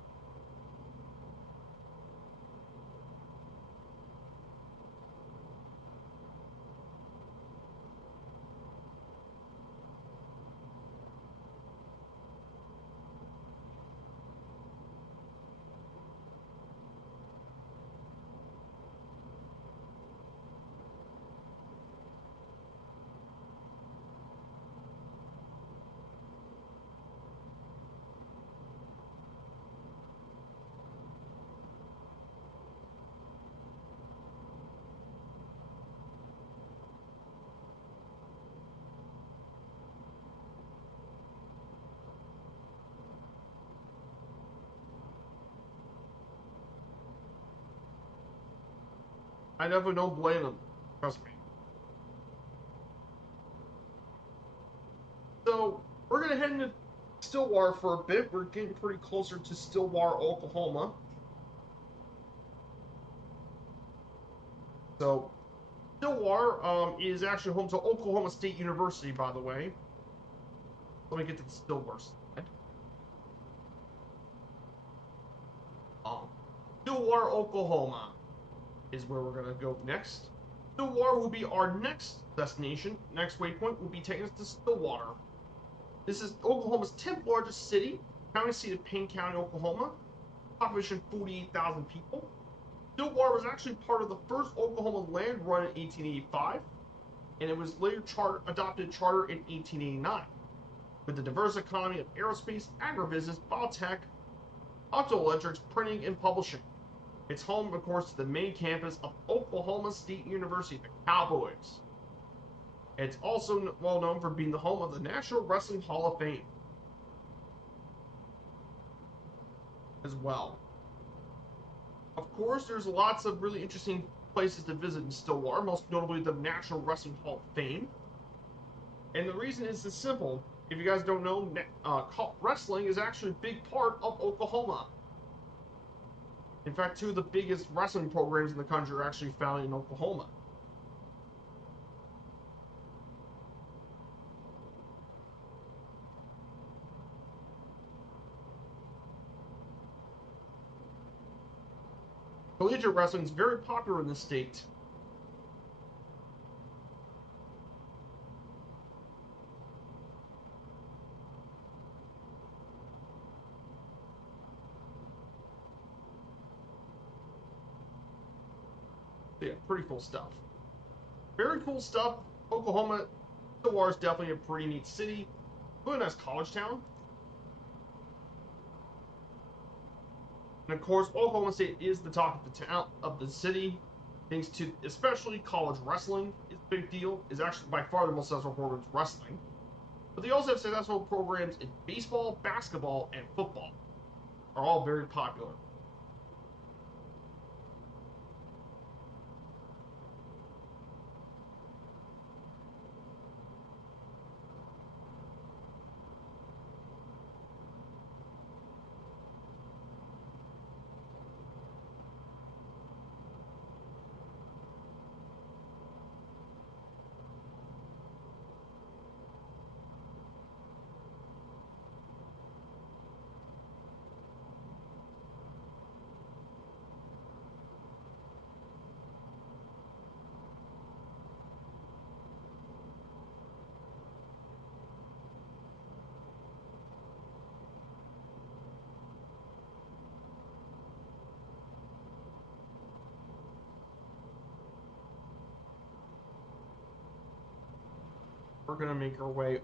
I definitely don't blame them. Trust me. So we're gonna head into Stillwater for a bit. We're getting pretty closer to Stillwater, Oklahoma. So Stillwater is actually home to Oklahoma State University, by the way. Let me get to the Stillwater side. Stillwater, Oklahoma is where we're gonna go next. Stillwater will be our next destination. Next waypoint will be taking us to Stillwater. This is Oklahoma's 10th largest city, county seat of Payne County, Oklahoma. Population 48,000 people. Stillwater was actually part of the first Oklahoma land run in 1885, and it was later adopted charter in 1889. With the diverse economy of aerospace, agribusiness, biotech, optoelectrics, printing, and publishing. It's home, of course, to the main campus of Oklahoma State University, the Cowboys. It's also well known for being the home of the National Wrestling Hall of Fame as well. Of course, there's lots of really interesting places to visit in Stillwater, most notably the National Wrestling Hall of Fame. And the reason is it's simple. If you guys don't know, wrestling is actually a big part of Oklahoma. In fact, two of the biggest wrestling programs in the country are actually found in Oklahoma. Collegiate wrestling is very popular in the state. Yeah, pretty cool stuff. Very cool stuff. Oklahoma, Stillwater is definitely a pretty neat city. Really nice college town. And of course, Oklahoma State is the talk of the town of the city, thanks to especially college wrestling is a big deal. Is actually by far the most successful program is wrestling. But they also have successful programs in baseball, basketball, and football. Are all very popular. We're gonna make our way.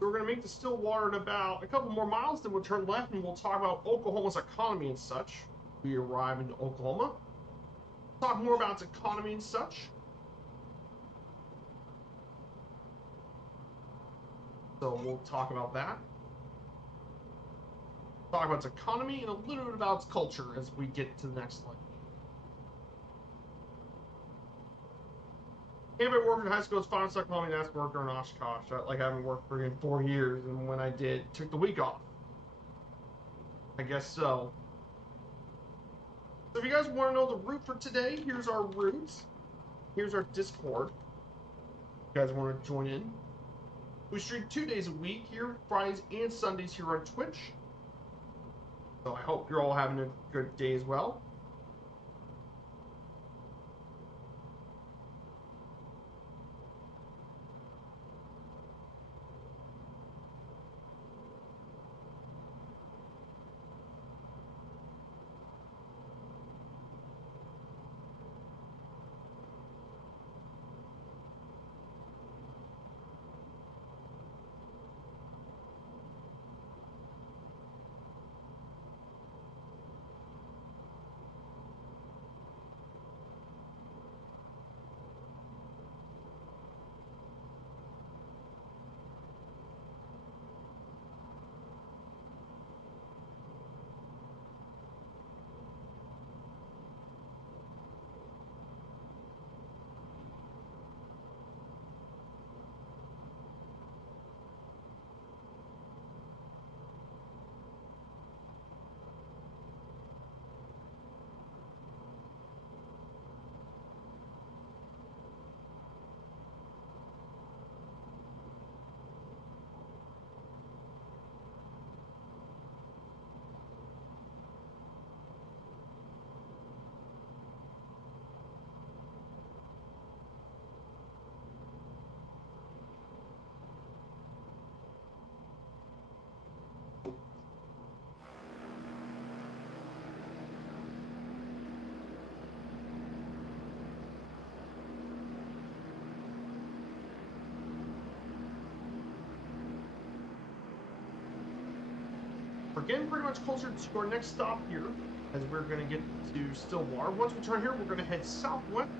So we're gonna make the Stillwater in about a couple more miles, then we'll turn left and we'll talk about Oklahoma's economy and such. We arrive in Oklahoma. Talk more about its economy and such. So we'll talk about that. Talk about its economy and a little bit about its culture as we get to the next slide. I've been working in high school as final Oklahoma and asked worker in Oshkosh. I haven't worked for him 4 years, and when I did, took the week off. I guess so. So if you guys want to know the route for today, here's our route. Here's our Discord. If you guys want to join in. We stream 2 days a week here, Fridays and Sundays here on Twitch. So I hope you're all having a good day as well. We're getting pretty much closer to our next stop here, as we're going to get to Stillwater. Once we turn here, we're going to head southwest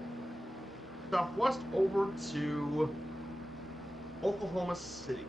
over to Oklahoma City.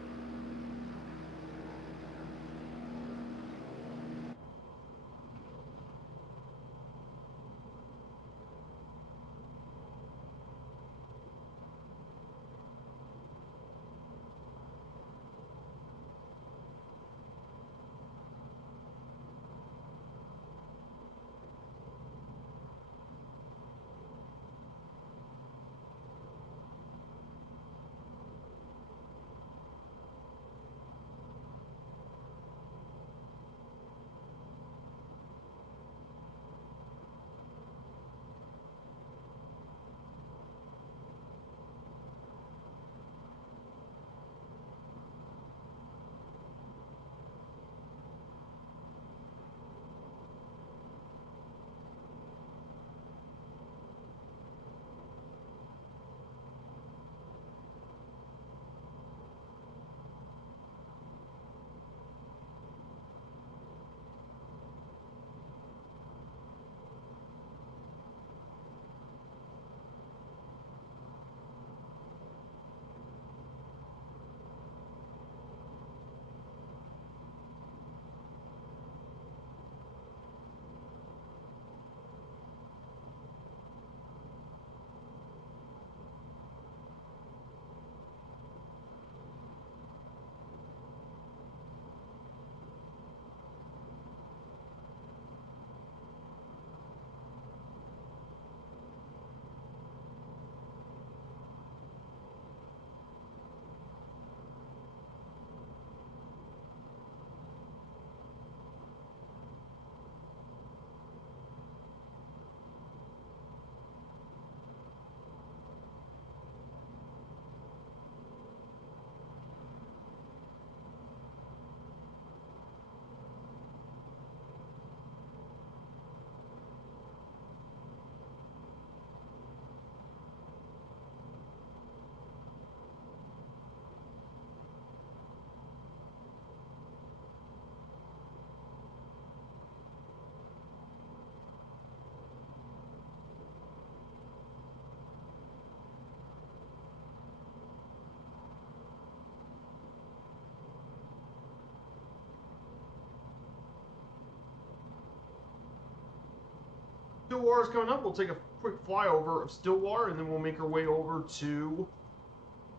Stillwater is coming up. We'll take a quick flyover of Stillwater, and then we'll make our way over to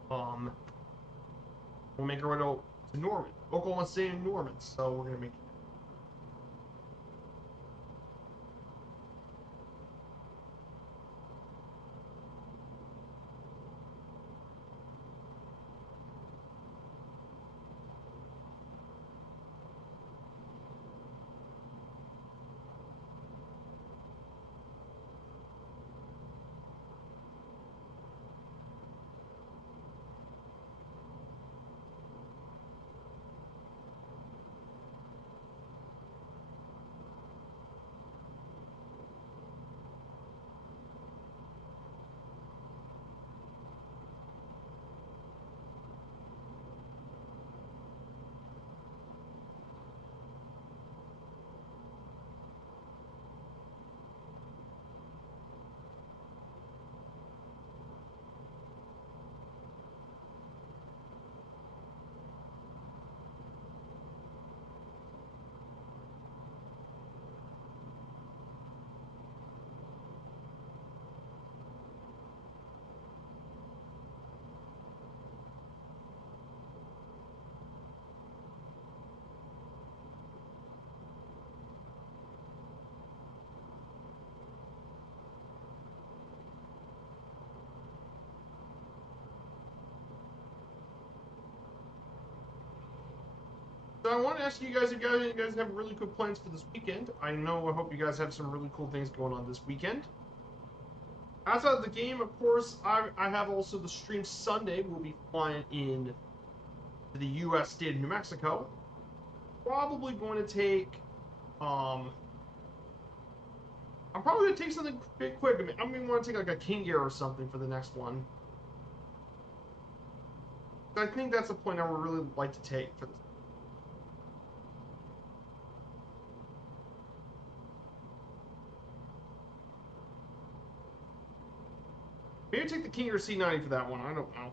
Norman, Oklahoma City and Norman. So we're gonna make. So I want to ask you guys if you guys have really cool plans for this weekend. I hope you guys have some really cool things going on this weekend. Outside of the game, of course, I have also the stream Sunday. We'll be flying in to the U.S. state of New Mexico. Probably going to take, I'm probably going to take something quick. I mean, I'm going to want to take like a King Air or something for the next one. I think that's the point I would really like to take for this. Maybe take the King Air C90 for that one. I don't know.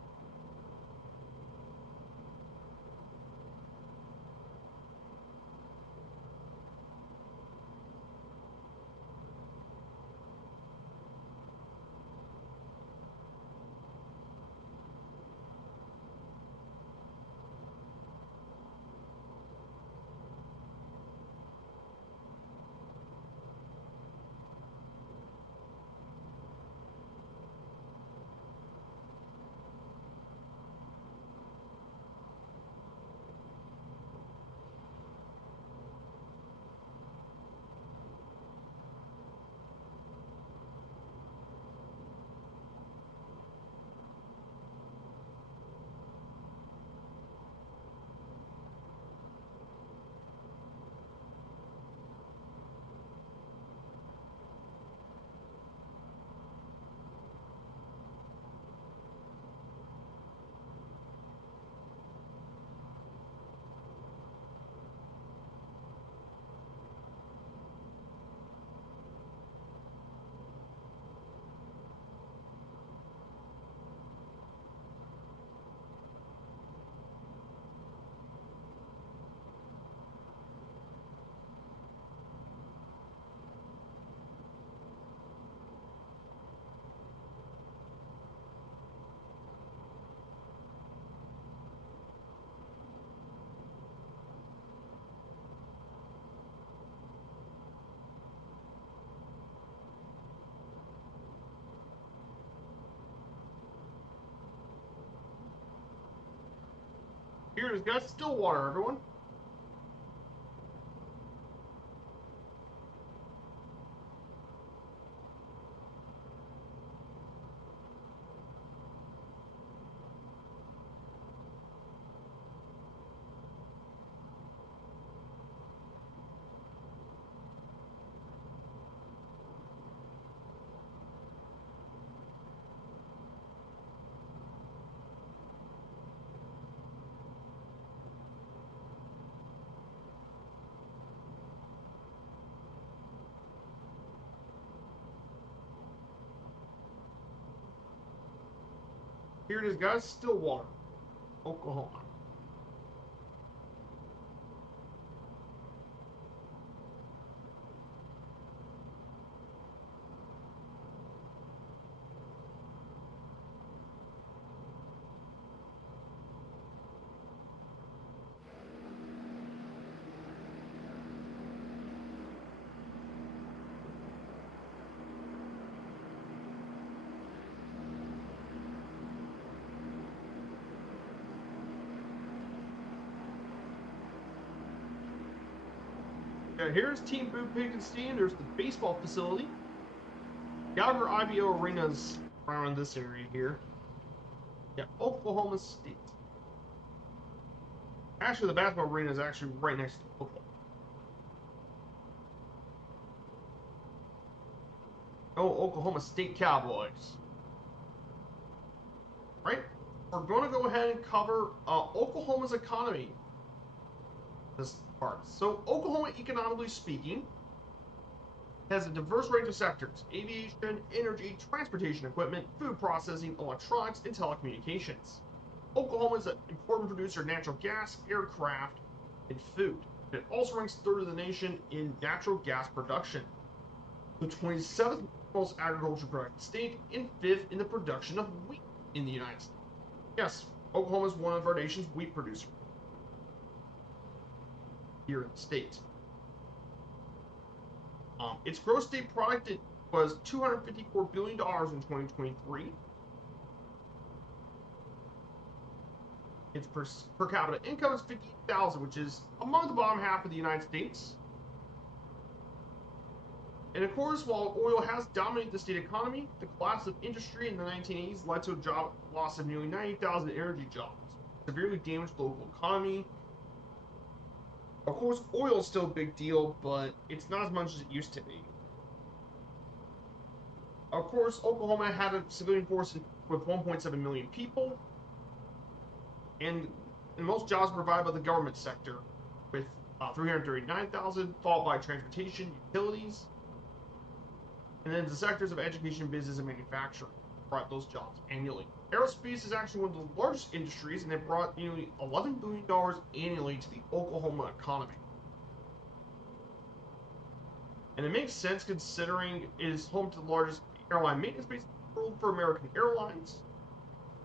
Here it is, guys. Stillwater, everyone. Here it is, guys. Stillwater, Oklahoma. Okay, here's Team Boot Pickenstein. There's the baseball facility. Gallagher IBO Arena's around this area here. Yeah, Oklahoma State. Actually, the basketball arena is actually right next to Oklahoma. Oh, Oklahoma State Cowboys. Right? We're going to go ahead and cover Oklahoma's economy. This part. So, Oklahoma, economically speaking, has a diverse range of sectors: aviation, energy, transportation equipment, food processing, electronics, and telecommunications. Oklahoma is an important producer of natural gas, aircraft, and food. It also ranks third in the nation in natural gas production, the 27th most agriculture productive state, and fifth in the production of wheat in the United States. Yes, Oklahoma is one of our nation's wheat producers here in the state. Its gross state product was $254 billion in 2023. Its per capita income is 58,000, which is among the bottom half of the United States. And of course, while oil has dominated the state economy, the collapse of industry in the 1980s led to a job loss of nearly 90,000 energy jobs, severely damaged the local economy. Of course, oil is still a big deal, but it's not as much as it used to be. Of course, Oklahoma had a civilian force with 1.7 million people, and most jobs were provided by the government sector, with 339,000, followed by transportation, utilities, and then the sectors of education, business, and manufacturing brought those jobs annually. Aerospace is actually one of the largest industries, and it brought nearly $11 billion annually to the Oklahoma economy. And it makes sense considering it is home to the largest airline maintenance base in the world for American Airlines,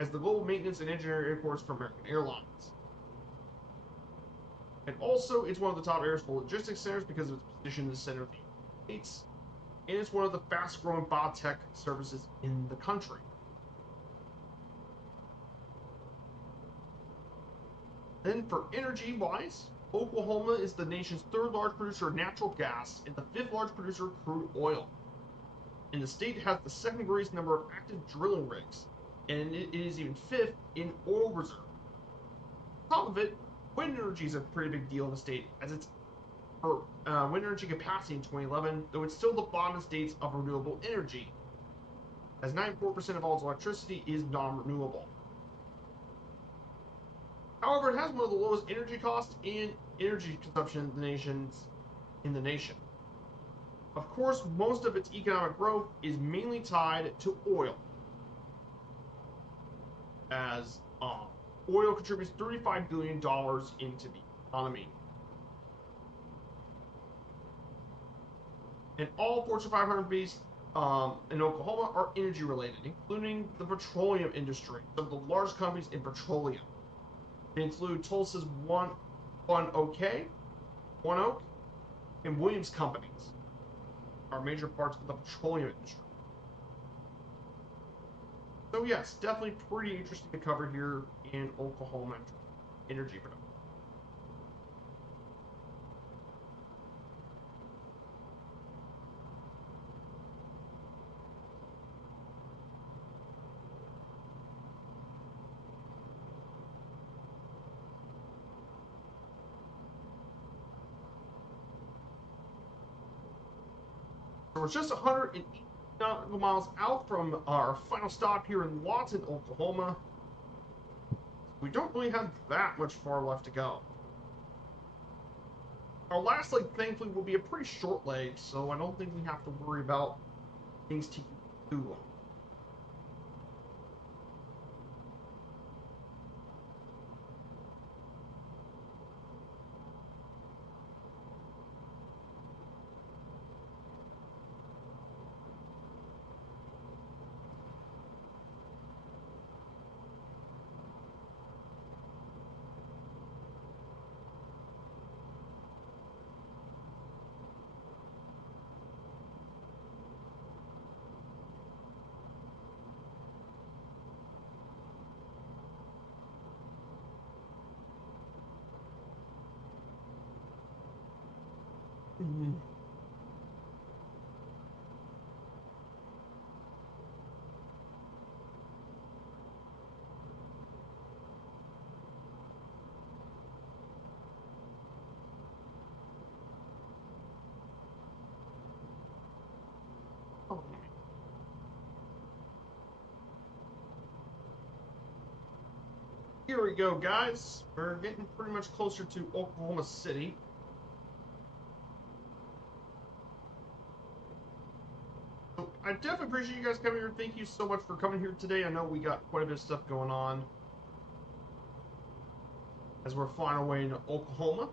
as the global maintenance and engineering airports for American Airlines. And also, it's one of the top areas for logistics centers because of its position in the center of the United States, and it's one of the fast-growing biotech services in the country. Then for energy-wise, Oklahoma is the nation's third largest producer of natural gas and the fifth largest producer of crude oil. And the state has the second greatest number of active drilling rigs, and it is even fifth in oil reserve. On top of it, wind energy is a pretty big deal in the state, as it's for wind energy capacity in 2011, though it's still the bottom states of renewable energy, as 94% of all its electricity is non-renewable. However, it has one of the lowest energy costs and energy consumption in the nation. Of course, most of its economic growth is mainly tied to oil, as oil contributes $35 billion into the economy. And all Fortune 500 based in Oklahoma are energy related, including the petroleum industry, some of the largest companies in petroleum. They include Tulsa's One Oak, and Williams Companies are major parts of the petroleum industry. So yes, definitely pretty interesting to cover here in Oklahoma energy production. So we're just 180 nautical miles out from our final stop here in Lawton, Oklahoma. We don't really have that much far left to go. Our last leg, thankfully, will be a pretty short leg, so I don't think we have to worry about things taking too long. Oh. Here we go, guys. We're getting pretty much closer to Oklahoma City. So I definitely appreciate you guys coming here. Thank you so much for coming here today. I know we got quite a bit of stuff going on as we're flying our way into Oklahoma.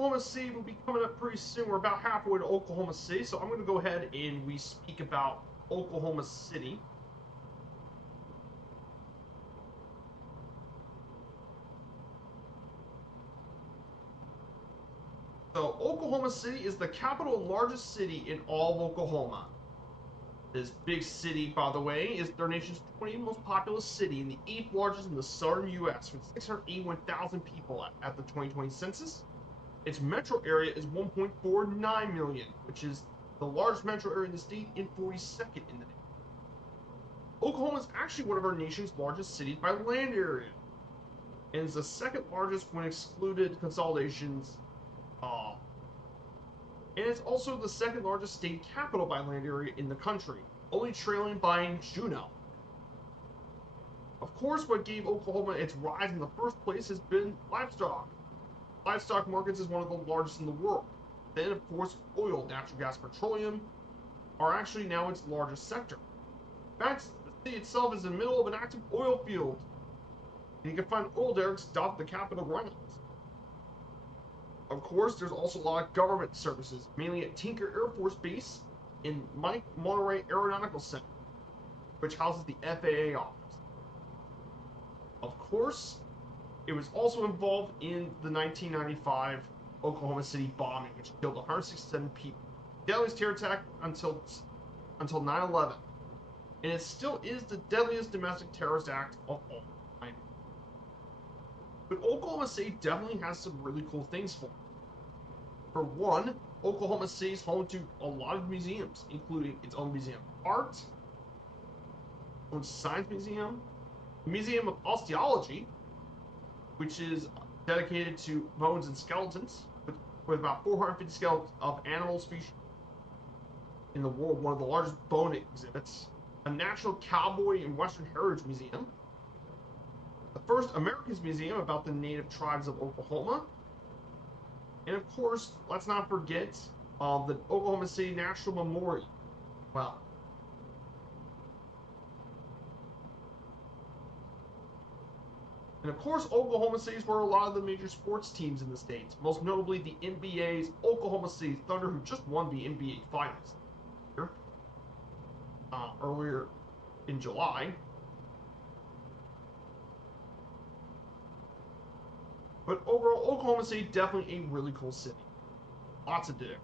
Oklahoma City will be coming up pretty soon. We're about halfway to Oklahoma City, so I'm going to go ahead and we speak about Oklahoma City. So Oklahoma City is the capital and largest city in all of Oklahoma. This big city, by the way, is their nation's 20th most populous city and the 8th largest in the southern U.S. with 681,000 people at the 2020 census. Its metro area is 1.49 million, which is the largest metro area in the state and 42nd in the nation. Oklahoma is actually one of our nation's largest cities by land area, and is the second largest when excluded consolidations. And it's also the second largest state capital by land area in the country, only trailing behind Juneau. Of course, what gave Oklahoma its rise in the first place has been livestock. Livestock markets is one of the largest in the world. Then, of course, oil, natural gas, petroleum are actually now its largest sector. In fact, the city itself is in the middle of an active oil field, and you can find oil derricks dotted the Capitol grounds. Of course, there's also a lot of government services, mainly at Tinker Air Force Base and Mike Monterey Aeronautical Center, which houses the FAA office. Of course, it was also involved in the 1995 Oklahoma City bombing, which killed 167 people. Deadliest terror attack until 9/11, and it still is the deadliest domestic terrorist act of all time. But Oklahoma City definitely has some really cool things for it. For one, Oklahoma City is home to a lot of museums, including its own museum of art, its own science museum, the Museum of Osteology, which is dedicated to bones and skeletons, with about 450 skeletons of animal species in the world, one of the largest bone exhibits, a National Cowboy and Western Heritage Museum, the first Americans Museum about the native tribes of Oklahoma, and of course, let's not forget the Oklahoma City National Memorial. Well, and of course, Oklahoma City is where a lot of the major sports teams in the state, most notably the NBA's Oklahoma City Thunder, who just won the NBA Finals earlier in July. But overall, Oklahoma City definitely a really cool city. Lots to do.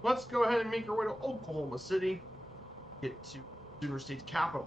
Let's go ahead and make our way to Oklahoma City, get to Sooner State's capital.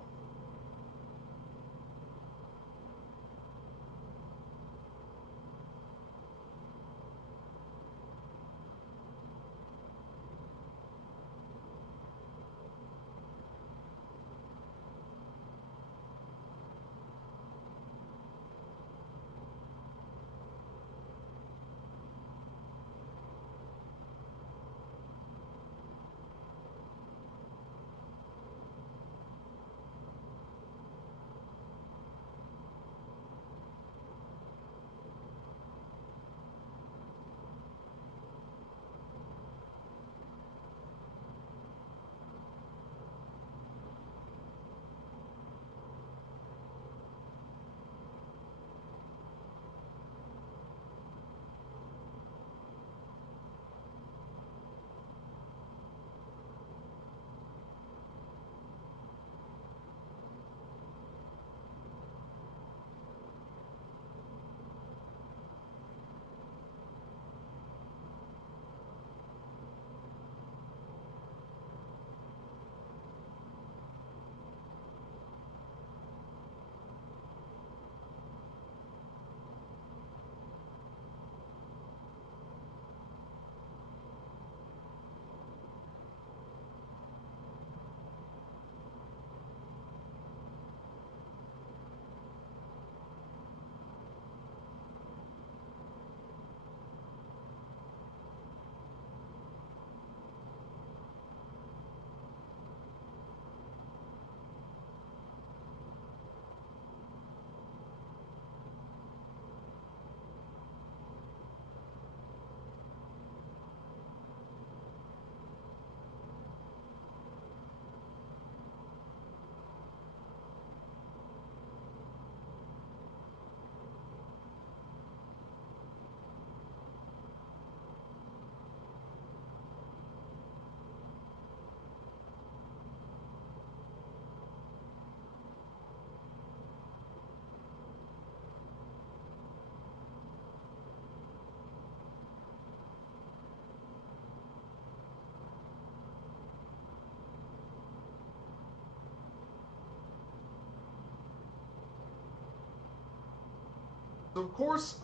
So of course,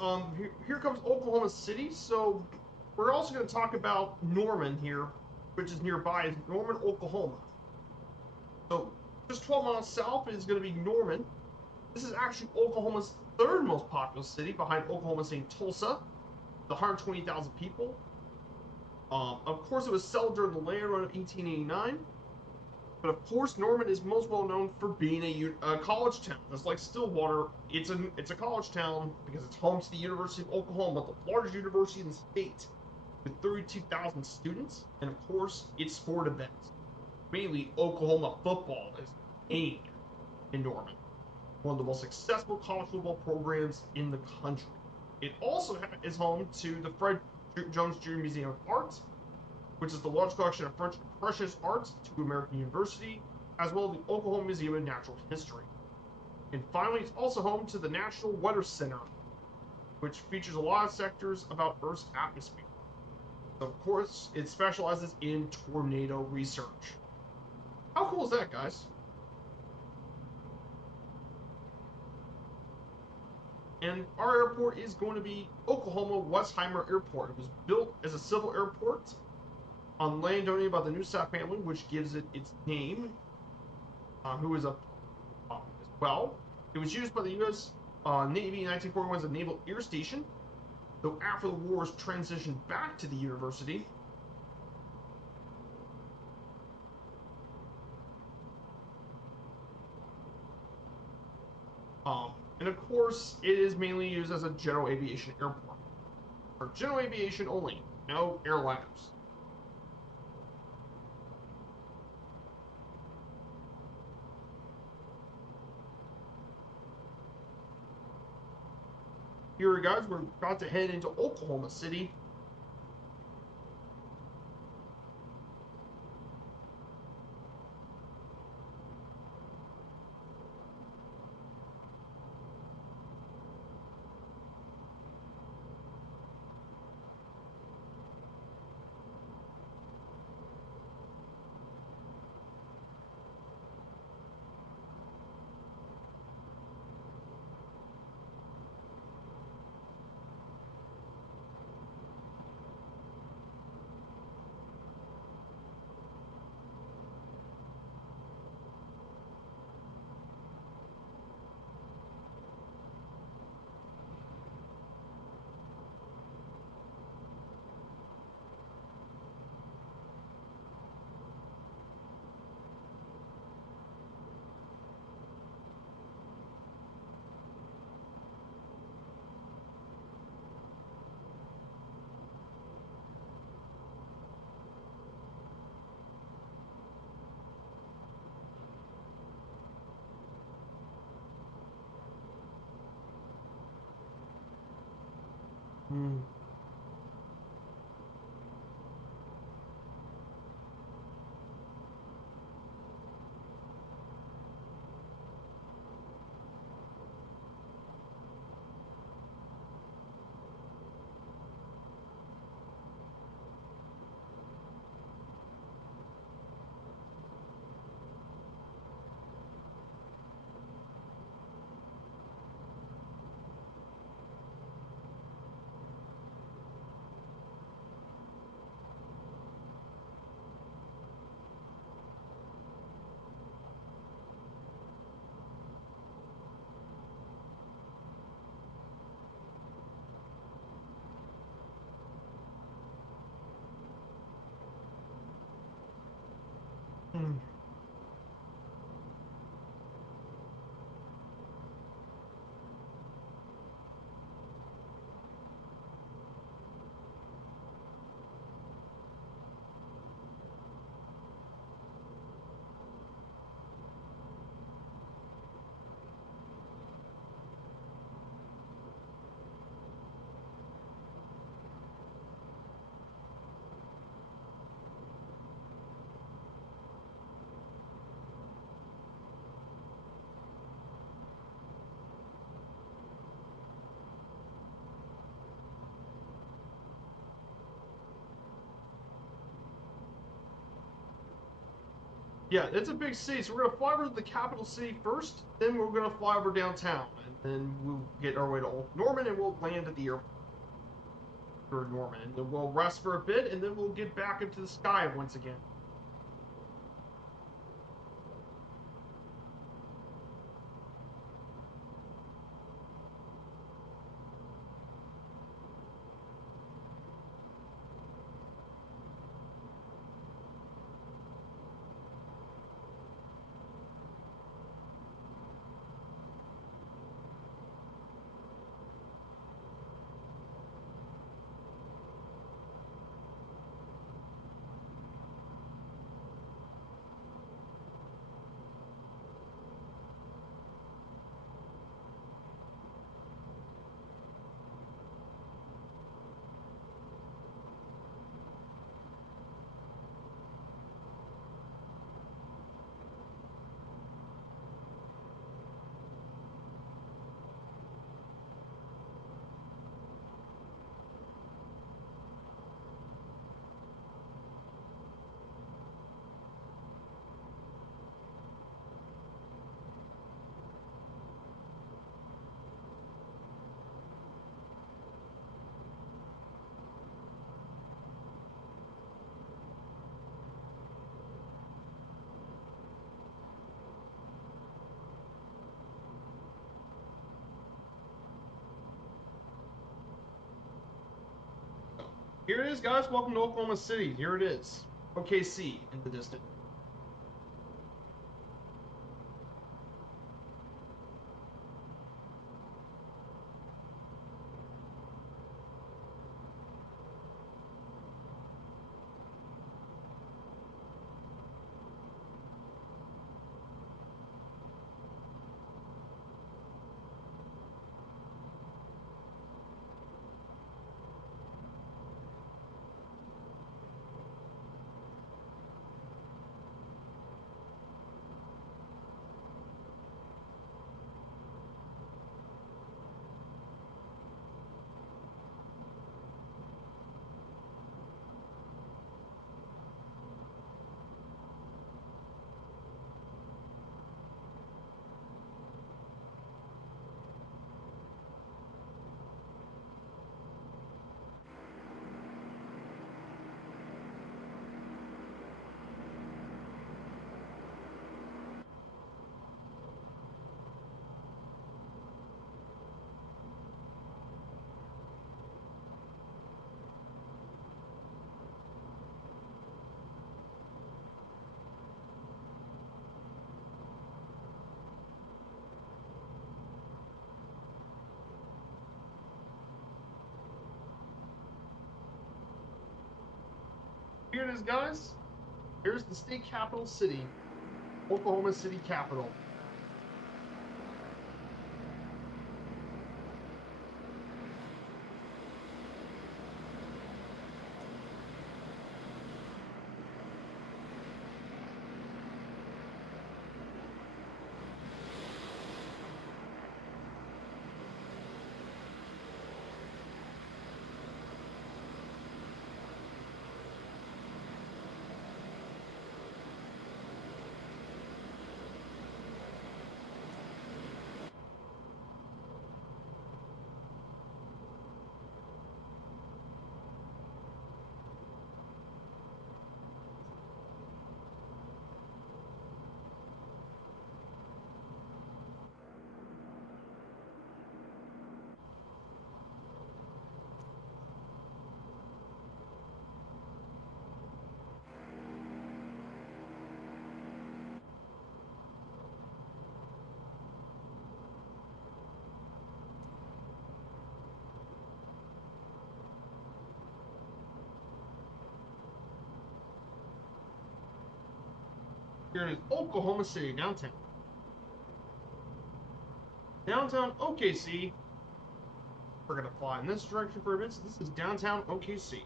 here comes Oklahoma City. So we're also going to talk about Norman here, which is nearby, is Norman, Oklahoma. So just 12 miles south is going to be Norman. This is actually Oklahoma's third most populous city, behind Oklahoma City and Tulsa, with 120,000 people. Of course, it was settled during the land run of 1889. But of course, Norman is most well known for being a college town. Just like Stillwater, it's a college town because it's home to the University of Oklahoma, the largest university in the state, with 32,000 students. And of course, its sport events. Mainly, Oklahoma football is king in Norman, one of the most successful college football programs in the country. It also is home to the Fred Jones Jr. Museum of Art, which is the large collection of French Impressionist art to American University, as well as the Oklahoma Museum of Natural History. And finally, it's also home to the National Weather Center, which features a lot of sectors about Earth's atmosphere. So of course, it specializes in tornado research. How cool is that, guys? And our airport is going to be Oklahoma Westheimer Airport. It was built as a civil airport on land donated by the Newsap family, which gives it its name, who is a as well. It was used by the U.S. Navy in 1941 as a naval air station, though after the war was transitioned back to the university. And of course, it is mainly used as a general aviation airport. For general aviation only, no airliners. Here, guys, we're about to head into Oklahoma City. Hmm. Yeah, it's a big city, so we're gonna fly over to the capital city first, then we're gonna fly over downtown, and then we'll get our way to Old Norman, and we'll land at the airport for Norman, and then we'll rest for a bit, and then we'll get back into the sky once again. Here it is, guys. Welcome to Oklahoma City. Here it is. OKC in the distance. Here it is, guys. Here's the state capital city, Oklahoma City capital. Here it is, Oklahoma City, downtown. Downtown OKC. We're going to fly in this direction for a bit. So this is downtown OKC.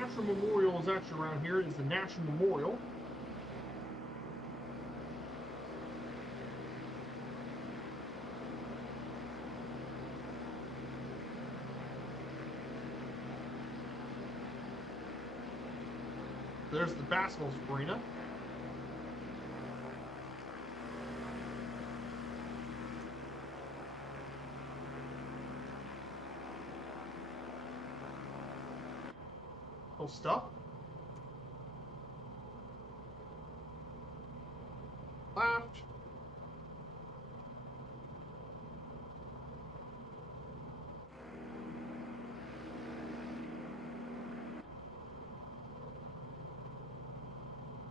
National Memorial is actually around here. It's the National Memorial. There's the basketball arena. Cool stuff. Left.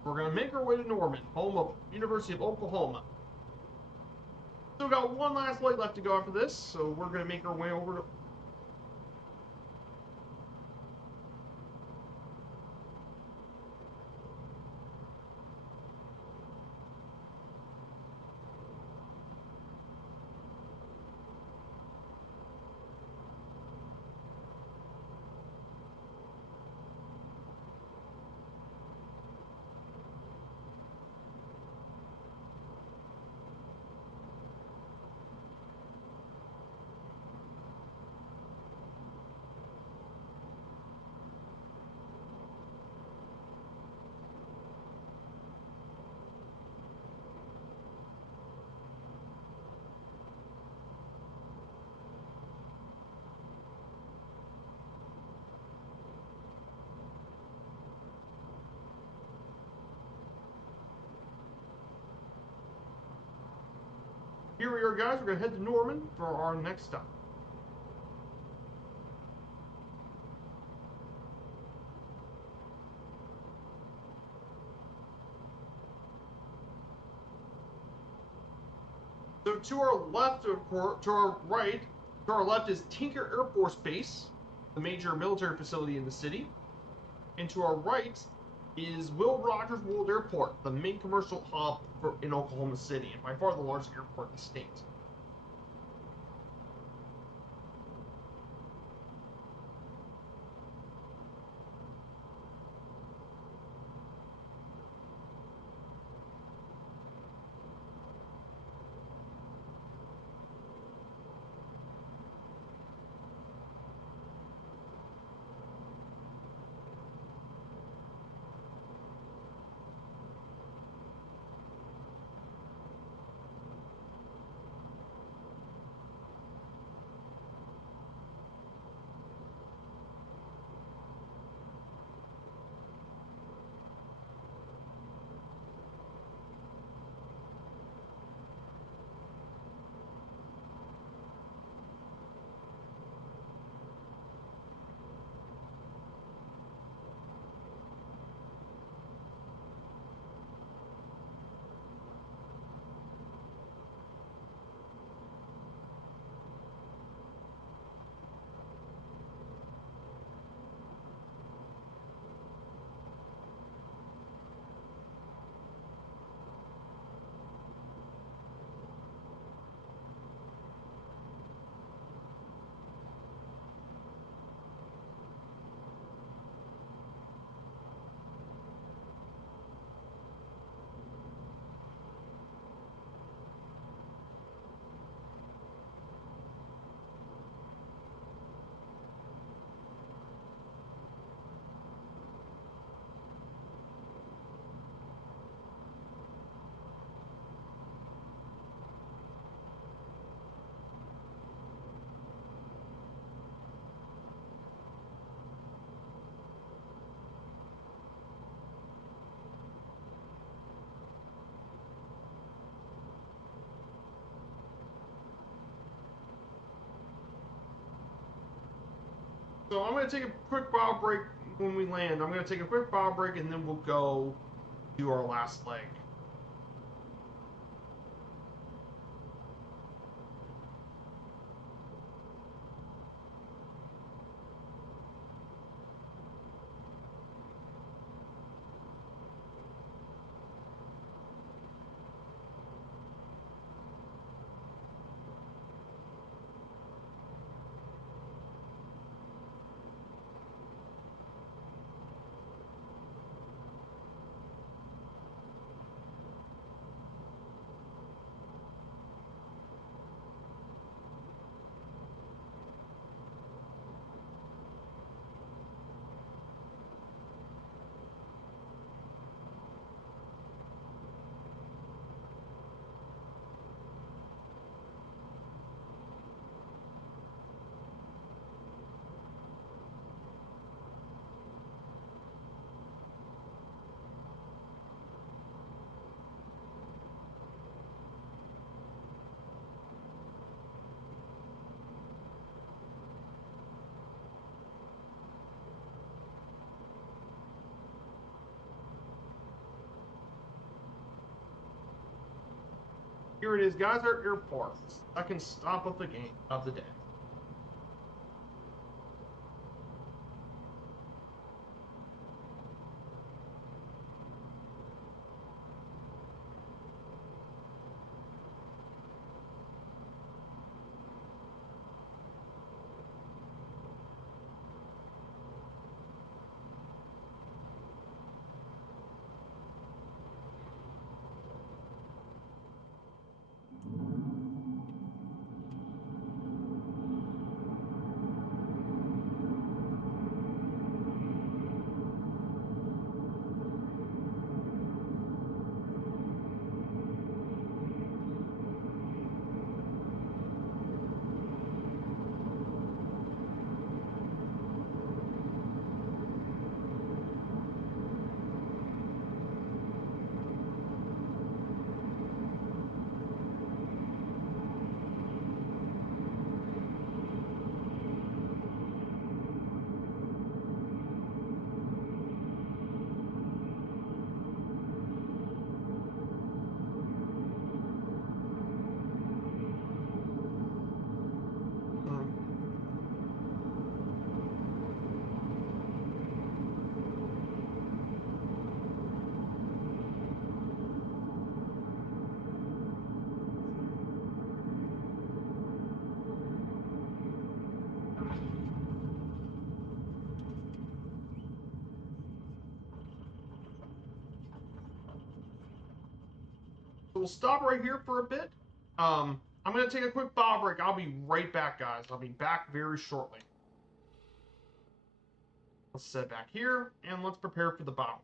We're going to make our way to Norman, home of University of Oklahoma. Still got one last leg left to go after this, so we're going to make our way over to... Here we are, guys. We're going to head to Norman for our next stop. So to our left, to our right, to our left is Tinker Air Force Base, the major military facility in the city. And to our right is Will Rogers World Airport, the main commercial hub in Oklahoma City, and by far the largest airport in the state. So I'm going to take a quick bio break when we land. I'm going to take a quick bio break and then we'll go do our last leg. here it is, guys, our airport. Second stop of the game of the day. So we'll stop right here for a bit. I'm going to take a quick bow break. I'll be right back, guys. I'll be back very shortly. Let's set back here, and let's prepare for the bow break.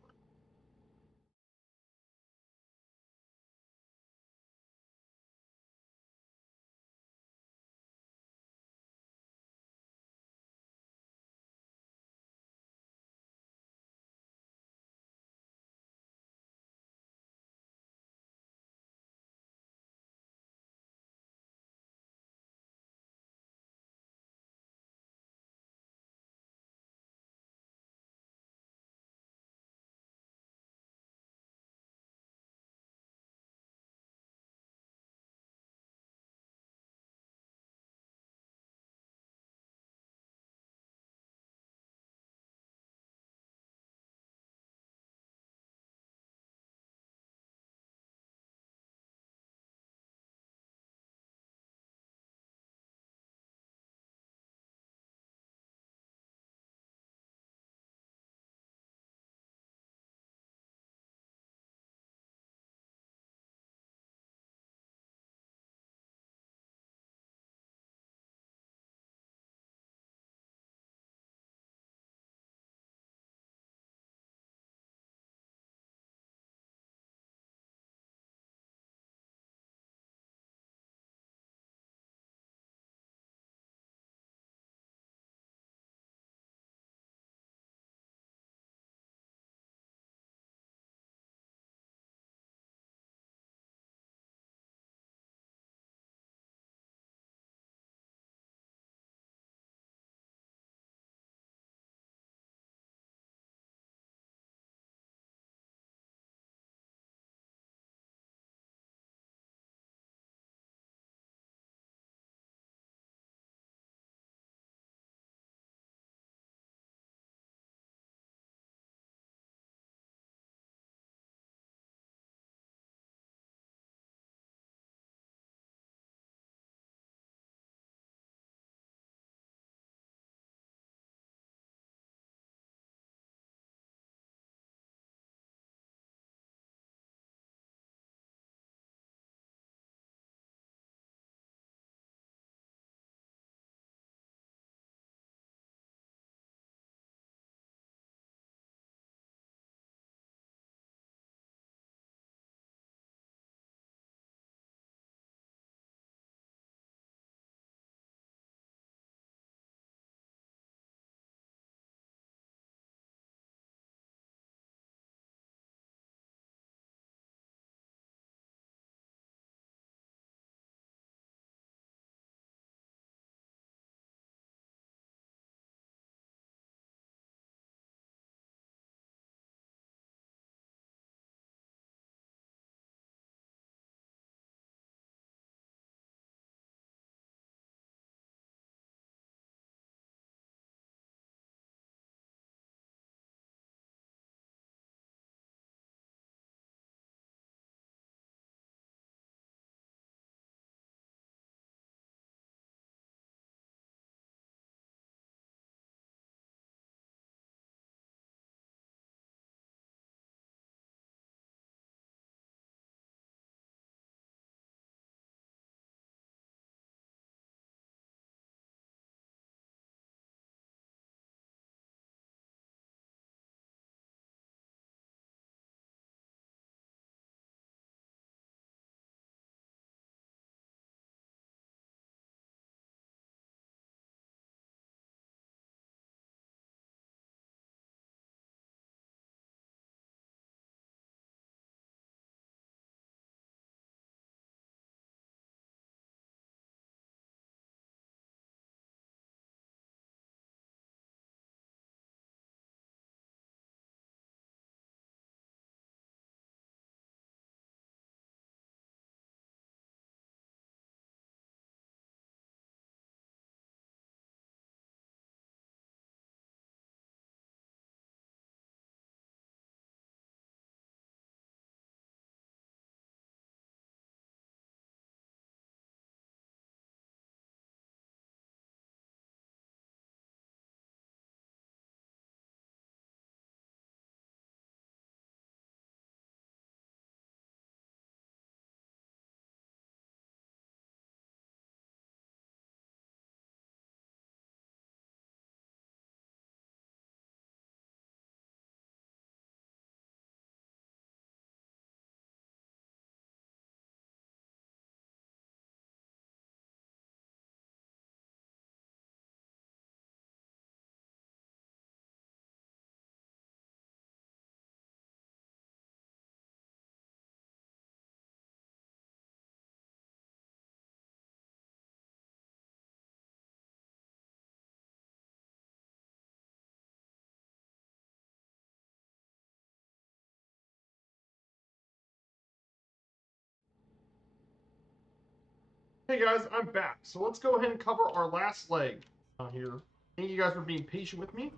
Hey guys, I'm back. So let's go ahead and cover our last leg here. Thank you guys for being patient with me.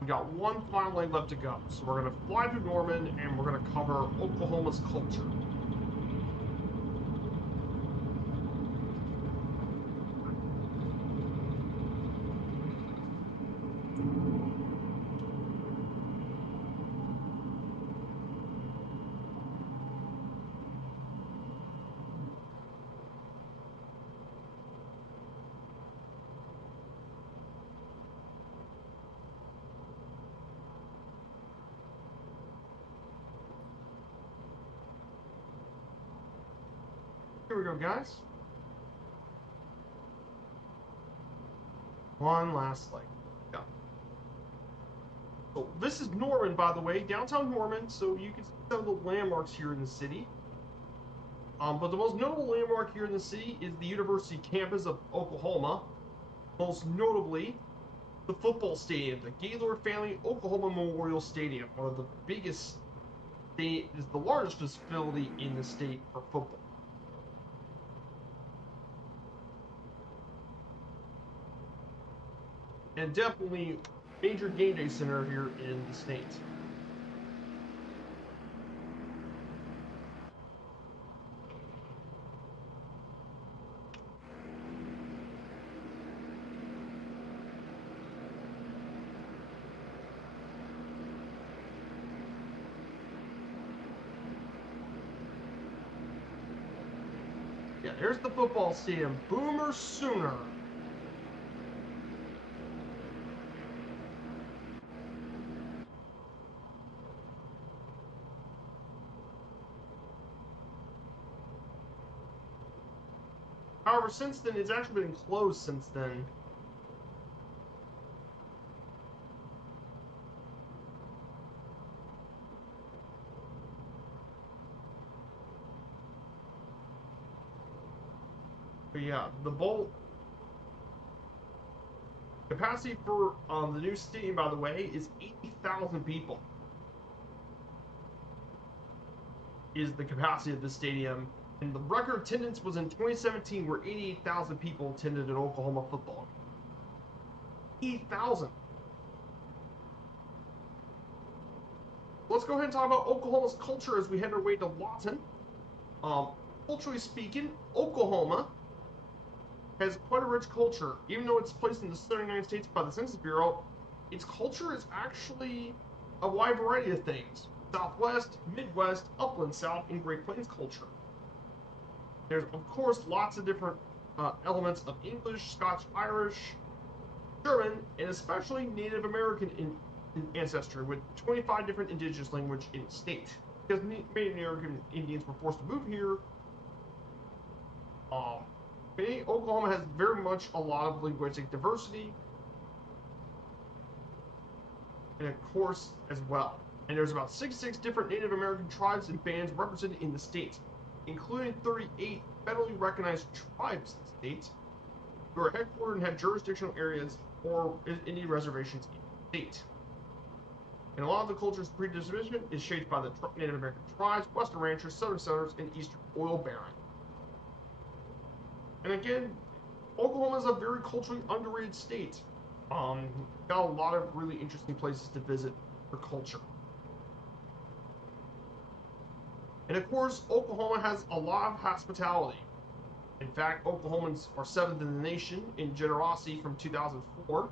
We got one final leg left to go. So we're going to fly through Norman and we're going to cover Oklahoma's culture. Here we go, guys. One last leg. Yeah. So this is Norman, by the way, downtown Norman. So you can see some of the landmarks here in the city. But the most notable landmark here in the city is the University campus of Oklahoma. Most notably, the football stadium, the Gaylord Family Oklahoma Memorial Stadium, one of the biggest state, is the largest facility in the state for football. And definitely major game day center here in the state. Yeah, here's the football stadium. Boomer Sooner. However, since then, it's actually been closed since then. But yeah, the bowl capacity for the new stadium, by the way, is 80,000 people. Is the capacity of the stadium. And the record attendance was in 2017, where 88,000 people attended an Oklahoma football game. 8,000. Let's go ahead and talk about Oklahoma's culture as we head our way to Lawton. Culturally speaking, Oklahoma has quite a rich culture. Even though it's placed in the southern United States by the Census Bureau, its culture is actually a wide variety of things. Southwest, Midwest, Upland South, and Great Plains culture. There's, of course, lots of different elements of English, Scotch, Irish, German, and especially Native American in ancestry, with 25 different indigenous languages in the state. Because Native American Indians were forced to move here, Oklahoma has very much a lot of linguistic diversity, and of course, as well. And there's about 66 different Native American tribes and bands represented in the state, including 38 federally recognized tribes in the state, who are headquartered and have jurisdictional areas or Indian reservations in the state. And a lot of the culture's predisposition is shaped by the Native American tribes, Western ranchers, Southern settlers, and Eastern oil barons. And again, Oklahoma is a very culturally underrated state. Got a lot of really interesting places to visit for culture. And of course, Oklahoma has a lot of hospitality. In fact, Oklahomans are 7th in the nation in generosity from 2004.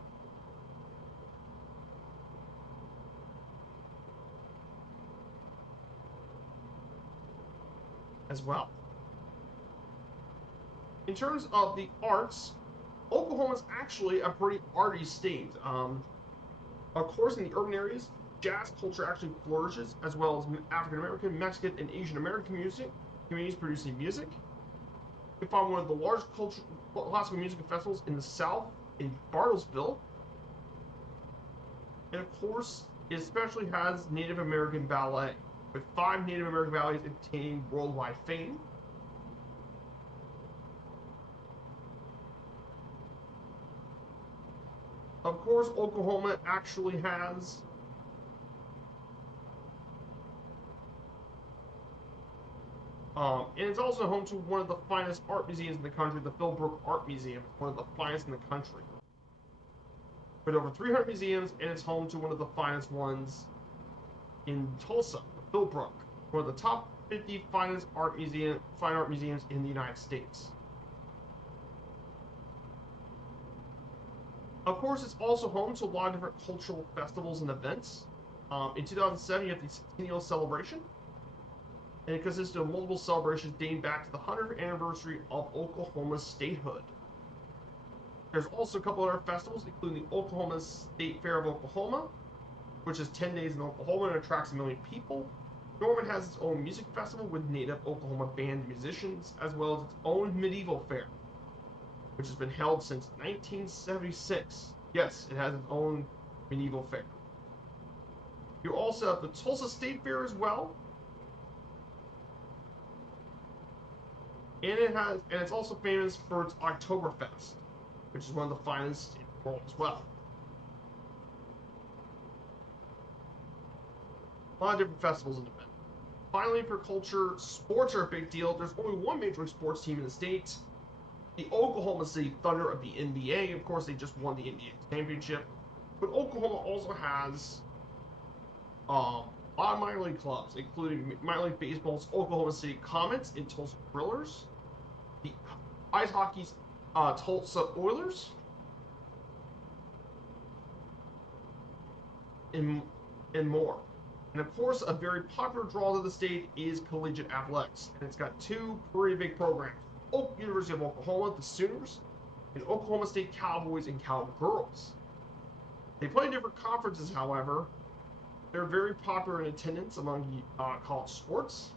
As well. In terms of the arts, Oklahoma is actually a pretty arty state. Of course, in the urban areas, jazz culture actually flourishes, as well as African American, Mexican, and Asian American music communities producing music. You can find one of the largest classical music festivals in the South, in Bartlesville. And of course, it especially has Native American ballet, with 5 Native American ballets attaining worldwide fame. Of course, Oklahoma actually has And it's also home to one of the finest art museums in the country, the Philbrook Art Museum. It's one of the finest in the country. With over 300 museums, and it's home to one of the finest ones in Tulsa, the Philbrook, one of the top 50 fine art museums in the United States. Of course, it's also home to a lot of different cultural festivals and events. In 2007, you have the Centennial Celebration, and it consists of multiple celebrations dating back to the 100th anniversary of Oklahoma's statehood. There's also a couple other festivals, including the Oklahoma State Fair of Oklahoma, which is 10 days in Oklahoma and attracts 1 million people. Norman has its own music festival with native Oklahoma band musicians, as well as its own medieval fair, which has been held since 1976. Yes, it has its own medieval fair. You also have the Tulsa State Fair as well. And it's also famous for its Oktoberfest, which is one of the finest in the world as well. A lot of different festivals and events. Finally, for culture, sports are a big deal. There's only one major league sports team in the state, the Oklahoma City Thunder of the NBA. Of course, they just won the NBA championship. But Oklahoma also has a lot of minor league clubs, including minor league baseball's Oklahoma City Comets and Tulsa Thrillers, the ice hockey's Tulsa Oilers, and more. And of course, a very popular draw to the state is collegiate athletics, and it's got two pretty big programs: University of Oklahoma, the Sooners, and Oklahoma State Cowboys and Cowgirls. They play in different conferences, however. They're very popular in attendance among college sports.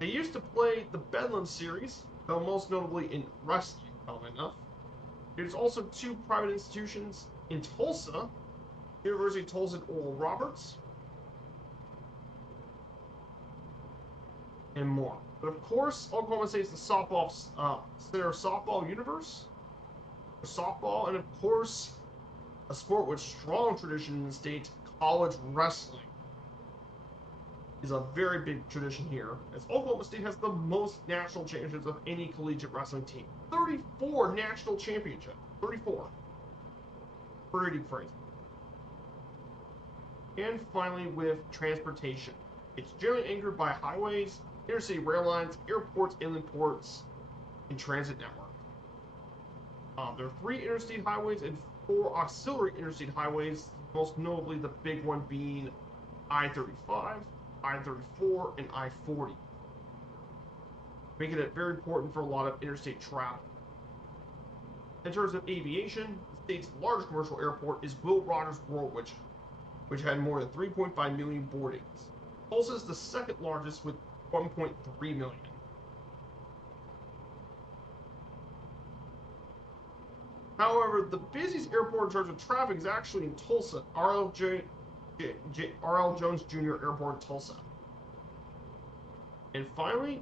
They used to play the Bedlam Series, though most notably in wrestling, funnily enough. There's also two private institutions in Tulsa, University of Tulsa and Oral Roberts, and more. But of course, Oklahoma State is the softball center of softball universe, softball, and of course, a sport with strong tradition in the state, college wrestling, is a very big tradition here, as Oklahoma State has the most national championships of any collegiate wrestling team. 34 national championships. 34. Pretty crazy. And finally, with transportation. It's generally anchored by highways, interstate rail lines, airports, inland ports, and transit network. There are 3 interstate highways and 4 auxiliary interstate highways, most notably the big one being I-35, I-34, and I-40, making it very important for a lot of interstate travel. In terms of aviation, the state's largest commercial airport is Will Rogers World, which had more than 3.5 million boardings. Tulsa is the second largest with 1.3 million. However, the busiest airport in terms of traffic is actually in Tulsa, R.L. Jones Jr. Airport in Tulsa. And finally,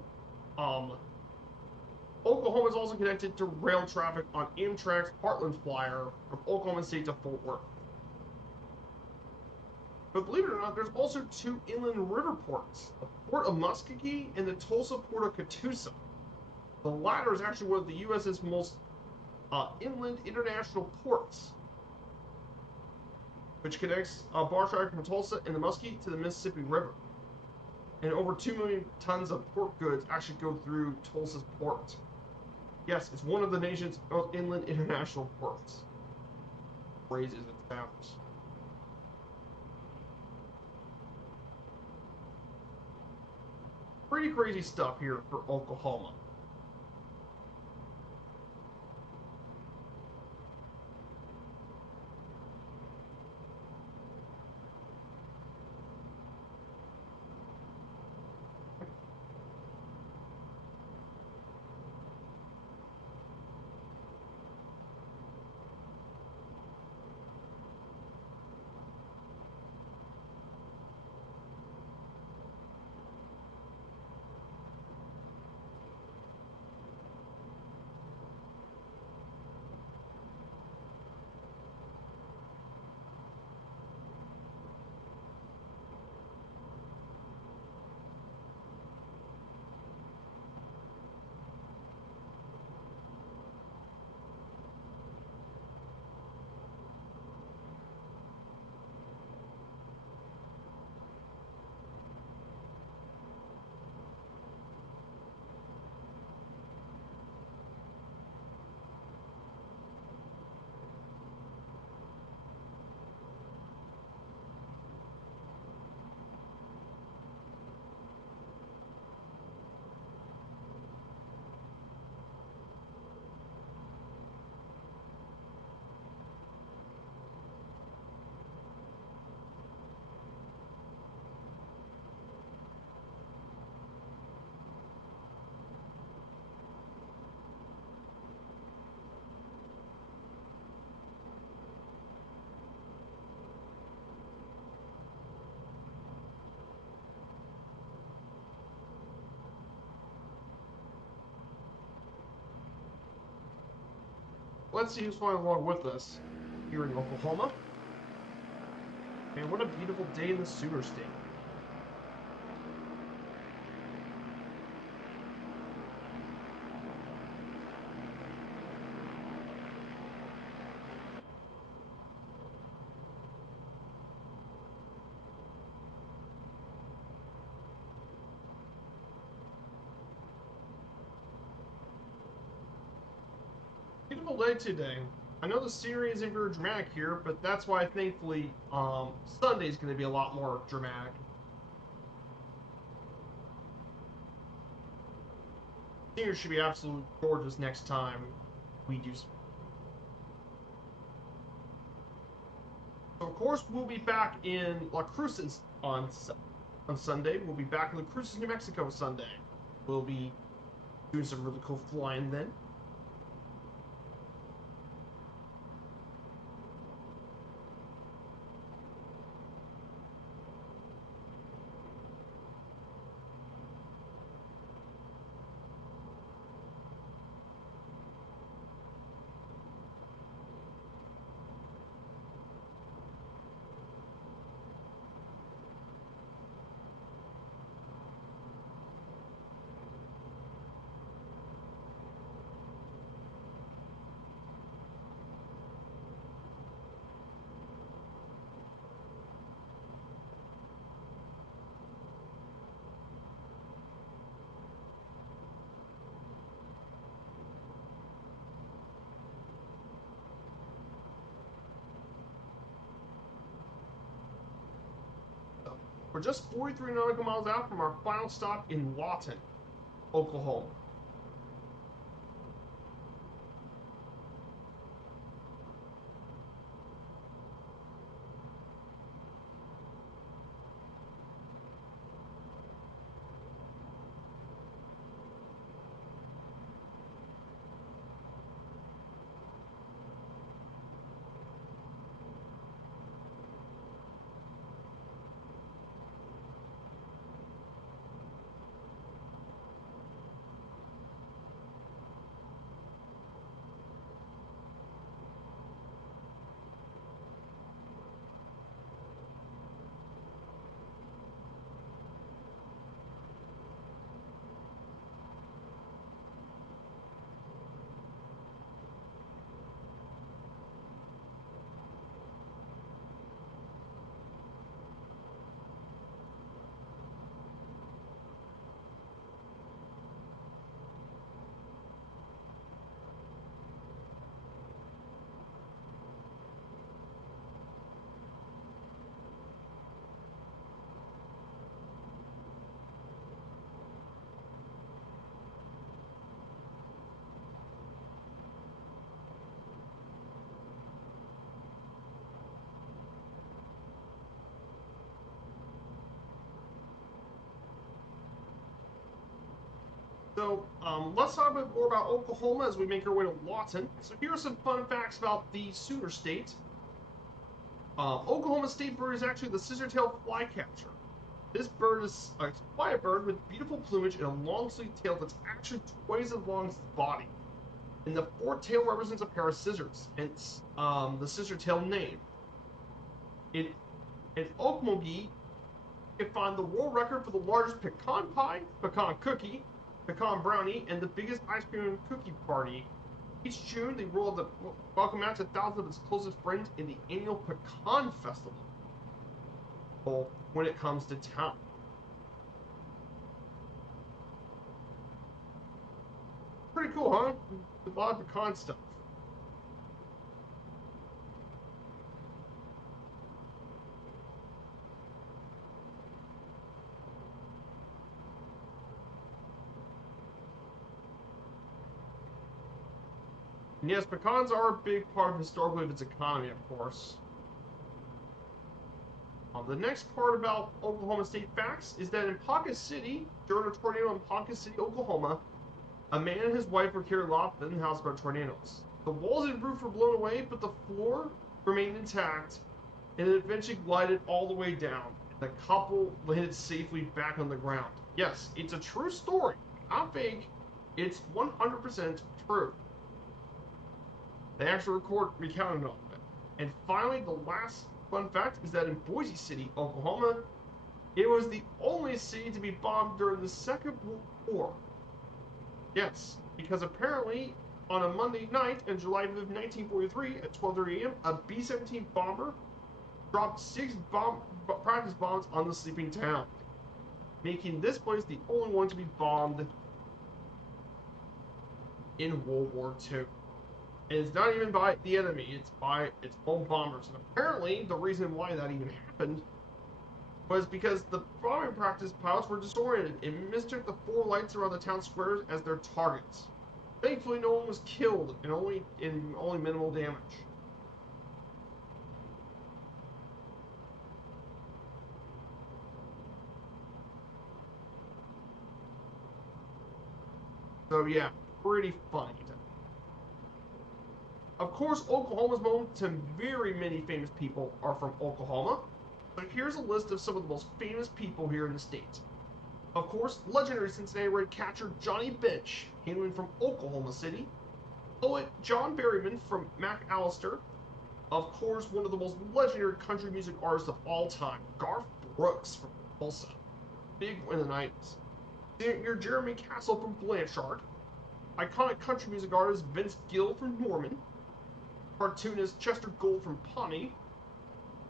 Oklahoma is also connected to rail traffic on Amtrak's Heartland Flyer from Oklahoma State to Fort Worth. But believe it or not, there's also 2 inland river ports, the Port of Muskogee and the Tulsa Port of Catoosa. The latter is actually one of the U.S.'s most inland international ports, which connects barge traffic from Tulsa and the Muskogee to the Mississippi River. And over 2 million tons of pork goods actually go through Tulsa's port. Yes, it's one of the nation's most inland international ports. Crazy as it sounds. Pretty crazy stuff here for Oklahoma. let's see who's flying along with us here in Oklahoma. Man, what a beautiful day in the Sooner State. Beautiful day today. I know the scenery isn't very dramatic here, but that's why thankfully Sunday's going to be a lot more dramatic. Scenery should be absolutely gorgeous next time we do. So of course we'll be back in La Cruces on Sunday. We'll be back in La Cruces, New Mexico Sunday. We'll be doing some really cool flying then. We're just 43 nautical miles out from our final stop in Lawton, Oklahoma. So let's talk a bit more about Oklahoma as we make our way to Lawton. So here are some fun facts about the Sooner State. Oklahoma state bird is actually the scissor-tailed flycatcher. This bird is a quiet bird with beautiful plumage and a long sleeved tail that's actually twice as long as its body. And the forked tail represents a pair of scissors, hence the scissor-tail name. In Okmulgee, you can find the world record for the largest pecan pie, pecan cookie, pecan brownie, and the biggest ice cream and cookie party. Each June, they roll the welcome out to thousands of its closest friends in the annual Pecan Festival when it comes to town. Pretty cool, huh? A lot of pecan stuff. And yes, pecans are a big part historically of its economy, of course. The next part about Oklahoma State facts is that in Ponca City, during a tornado in Ponca City, Oklahoma, a man and his wife were carried off in the house by tornadoes. The walls and roof were blown away, but the floor remained intact, and it eventually glided all the way down. The couple landed safely back on the ground. Yes, it's a true story, not fake. It's 100% true. They actually recounted all of it. And finally, the last fun fact is that in Boise City, Oklahoma, it was the only city to be bombed during the Second World War. Yes, because apparently on a Monday night in July 5th, 1943 at 12:30 a.m., a B-17 bomber dropped 6 practice bombs on the sleeping town, making this place the only one to be bombed in World War II. And it's not even by the enemy, it's by its own bombers. And apparently, the reason why that even happened was because the bombing practice pilots were disoriented and mistook the 4 lights around the town squares as their targets. Thankfully, no one was killed and only minimal damage. So yeah, pretty funny. Of course, Oklahoma's home to very many famous people are from Oklahoma. But here's a list of some of the most famous people here in the state. Of course, legendary Cincinnati Red catcher Johnny Bench, hailing from Oklahoma City. Poet John Berryman from McAllister. Of course, one of the most legendary country music artists of all time, Garth Brooks from Tulsa. Big in the 90s. Singer Jeremy Castle from Blanchard. Iconic country music artist Vince Gill from Norman. Cartoonist Chester Gould from Pawnee.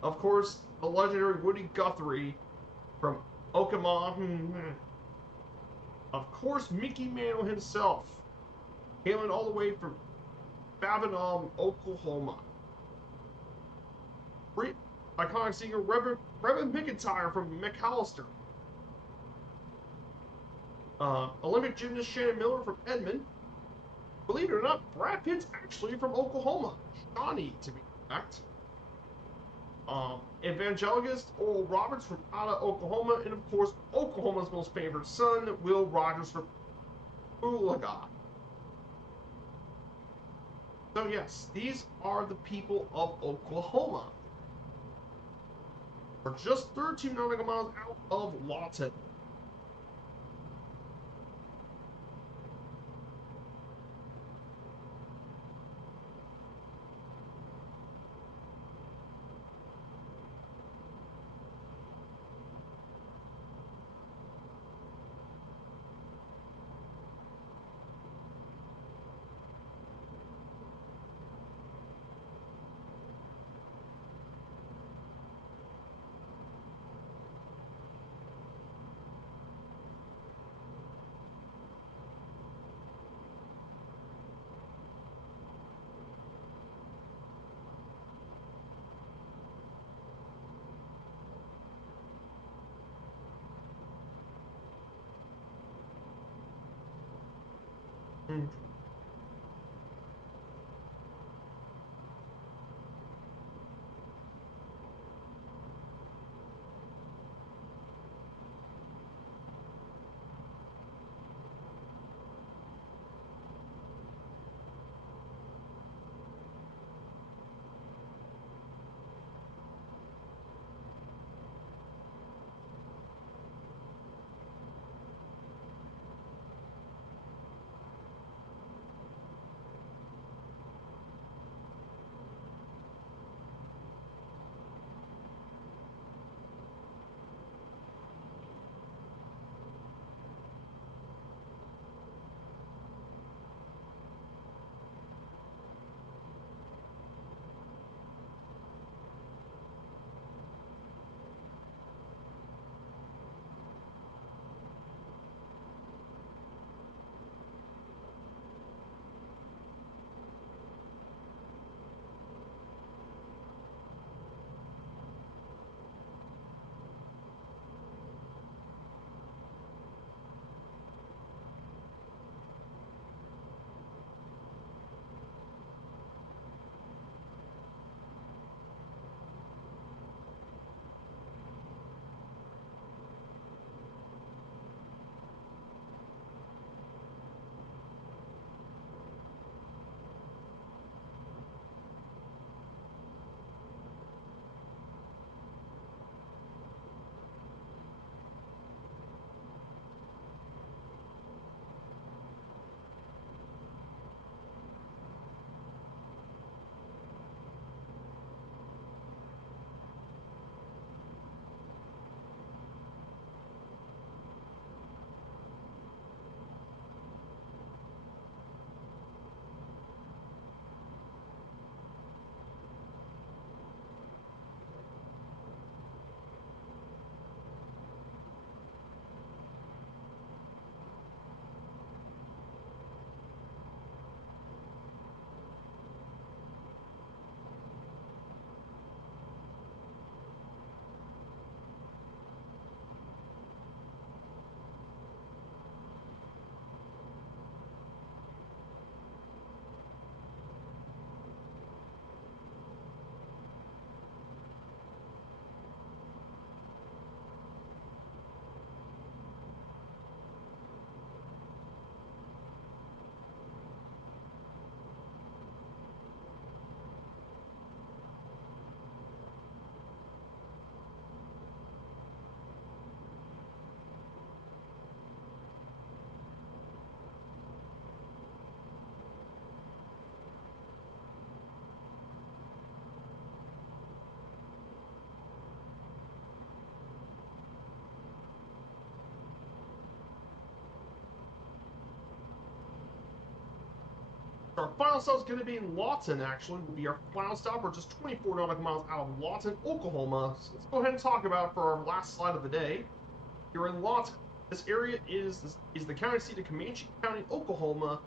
Of course, the legendary Woody Guthrie from Okemah. Of course, Mickey Mantle himself, hailing all the way from Babinal, Oklahoma. Iconic singer Reverend McIntyre from McAllister. Olympic gymnast Shannon Miller from Edmond. Believe it or not, Brad Pitt's actually from Oklahoma. Shawnee, to be exact. Evangelist Oral Roberts from out of Oklahoma, and of course, Oklahoma's most favorite son, Will Rogers from Oolaga. So yes, these are the people of Oklahoma. We're just 13 nautical miles out of Lawton. Mm. Our final stop is going to be in Lawton, actually. Will be our final stop. We're just 24 nautical miles out of Lawton, Oklahoma. So let's go ahead and talk about it for our last slide of the day. You're in Lawton. This area is the county seat of Comanche County, Oklahoma,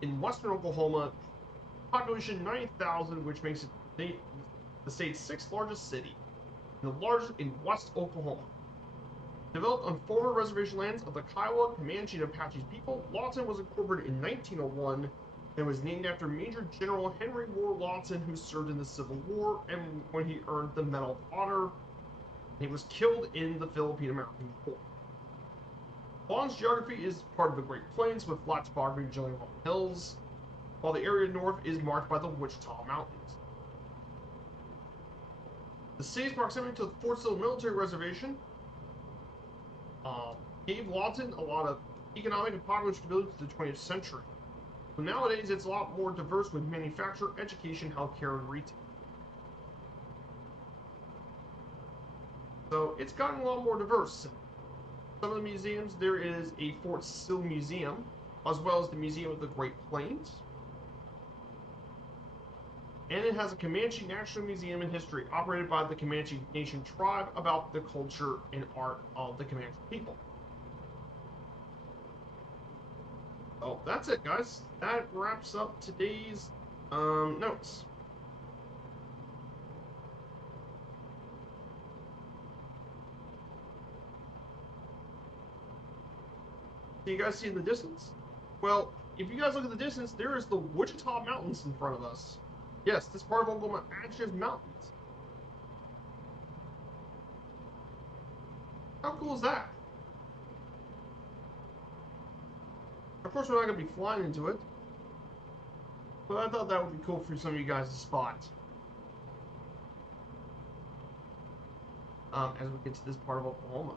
in western Oklahoma. Population 90,000, which makes it the state's sixth largest city, and the largest in West Oklahoma. Developed on former reservation lands of the Kiowa, Comanche, and Apache people, Lawton was incorporated in 1901 and was named after Major General Henry Moore Lawton, who served in the Civil War and when he earned the Medal of Honor. He was killed in the Philippine-American War. Lawton's geography is part of the Great Plains with flat topography generally along hills, while the area north is marked by the Wichita Mountains. The city's proximity to the Fort Sill military reservation gave Lawton a lot of economic and popular stability to the 20th century. But nowadays, it's a lot more diverse with manufacture, education, healthcare, and retail. So it's gotten a lot more diverse. Some of the museums, there is a Fort Sill Museum, as well as the Museum of the Great Plains. And it has a Comanche National Museum and History operated by the Comanche Nation tribe about the culture and art of the Comanche people. Oh, that's it, guys. That wraps up today's notes. So you guys see in the distance? Well, if you guys look at the distance, there is the Wichita Mountains in front of us. Yes, this part of Oklahoma actually has mountains. How cool is that? Of course, we're not going to be flying into it, but I thought that would be cool for some of you guys to spot. As we get to this part of Oklahoma.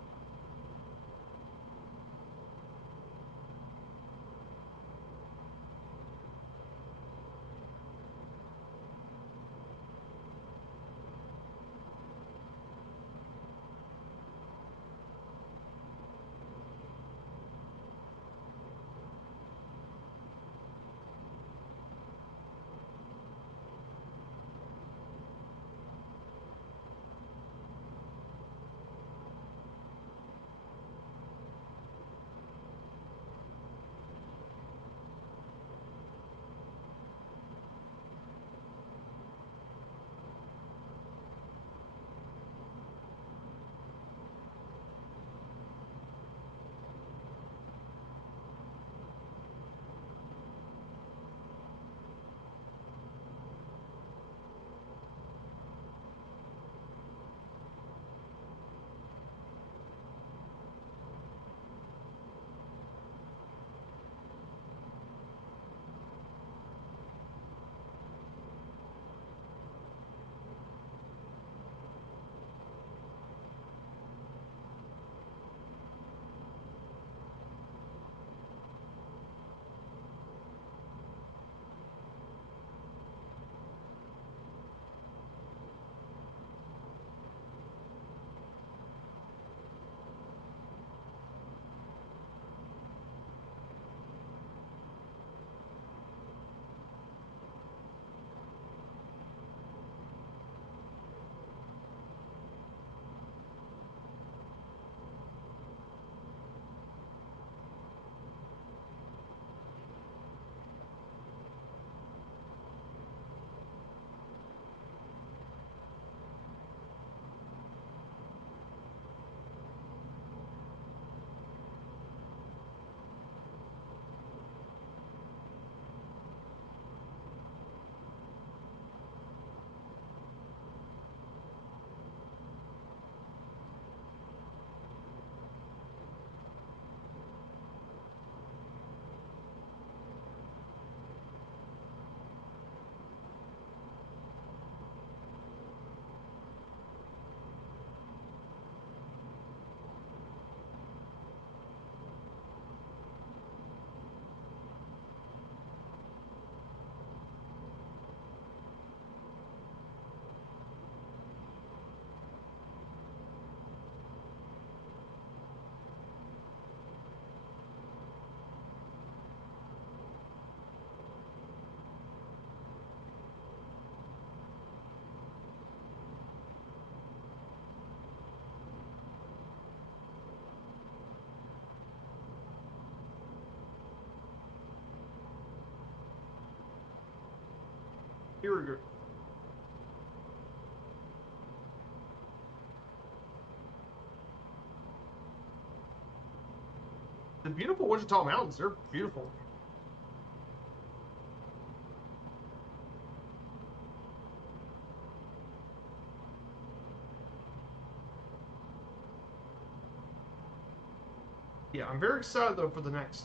Here we go. The beautiful Wichita Mountains, they're beautiful. Yeah, I'm very excited though for the next.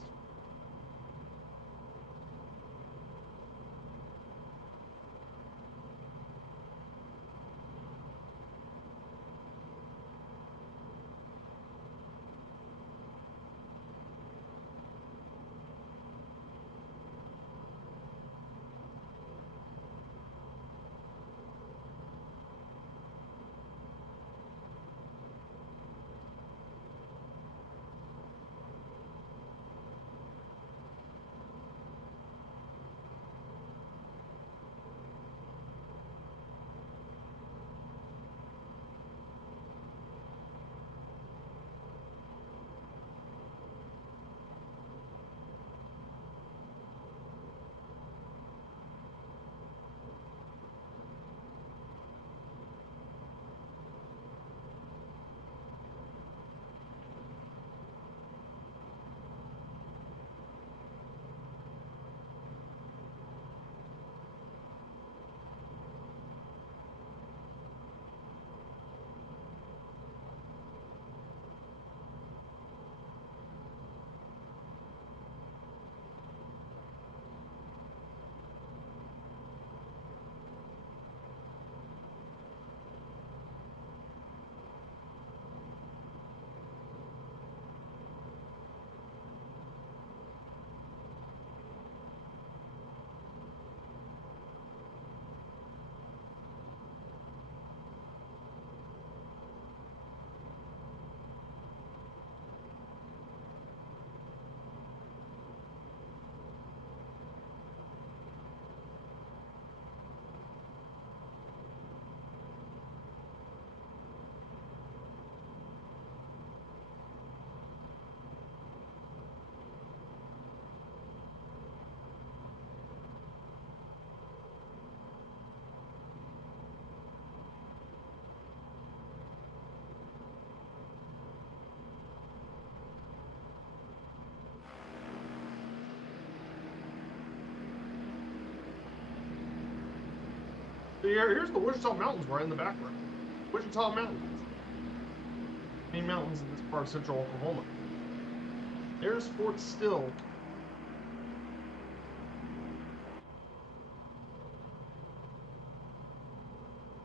So here's the Wichita Mountains right in the background. Wichita Mountains. Main mountains in this part of central Oklahoma. There's Fort Still.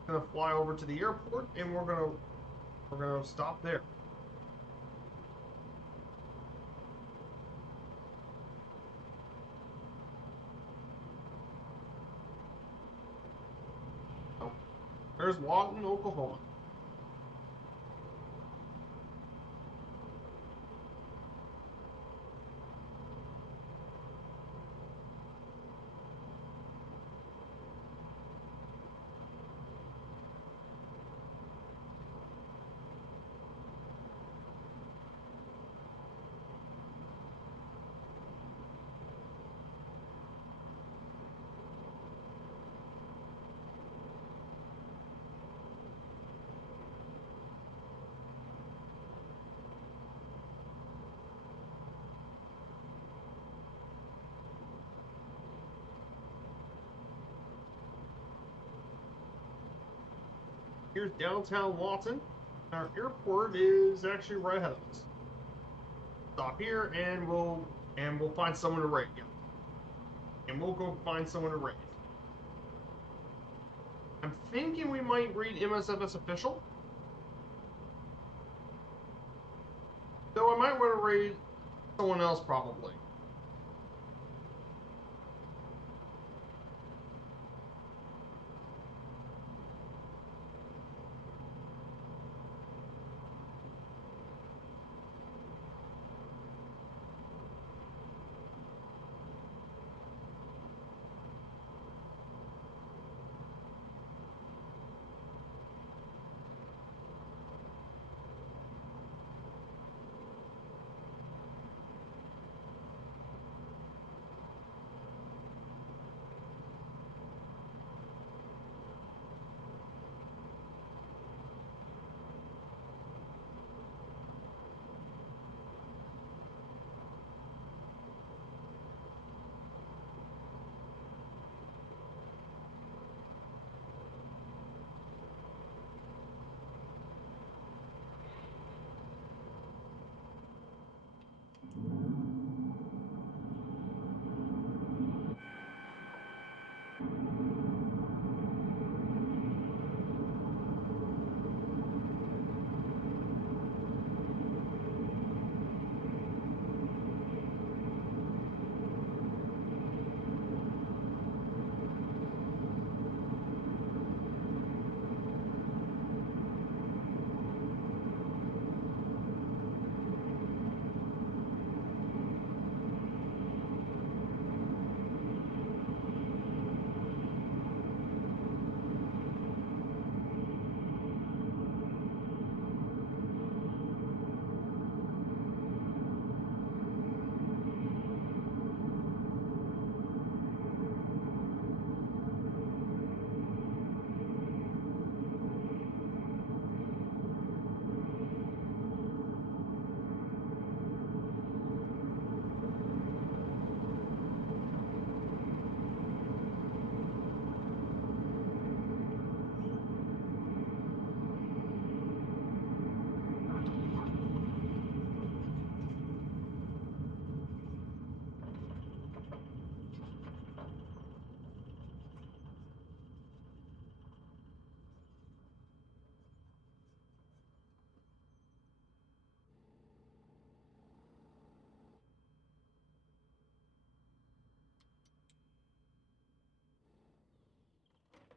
Gonna fly over to the airport and we're gonna stop there. Oh, there's Lawton, Oklahoma. Here's downtown Lawton. Our airport is actually right ahead of us. Stop here and we'll find someone to raid. Yeah. And we'll go find someone to raid. I'm thinking we might raid MSFS official. Though I might want to raid someone else probably.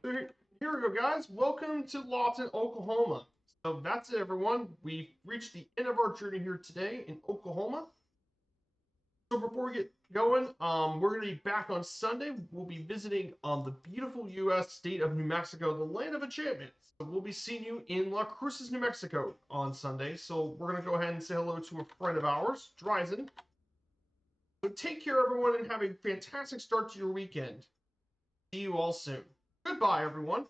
Here we go, guys. Welcome to Lawton, Oklahoma. So that's it, everyone. We've reached the end of our journey here today in Oklahoma. So before we get going, we're going to be back on Sunday. We'll be visiting the beautiful U.S. state of New Mexico, the land of enchantment. So we'll be seeing you in La Cruces, New Mexico on Sunday. So we're going to go ahead and say hello to a friend of ours, Dryzen. So take care, everyone, and have a fantastic start to your weekend. See you all soon. Goodbye, everyone.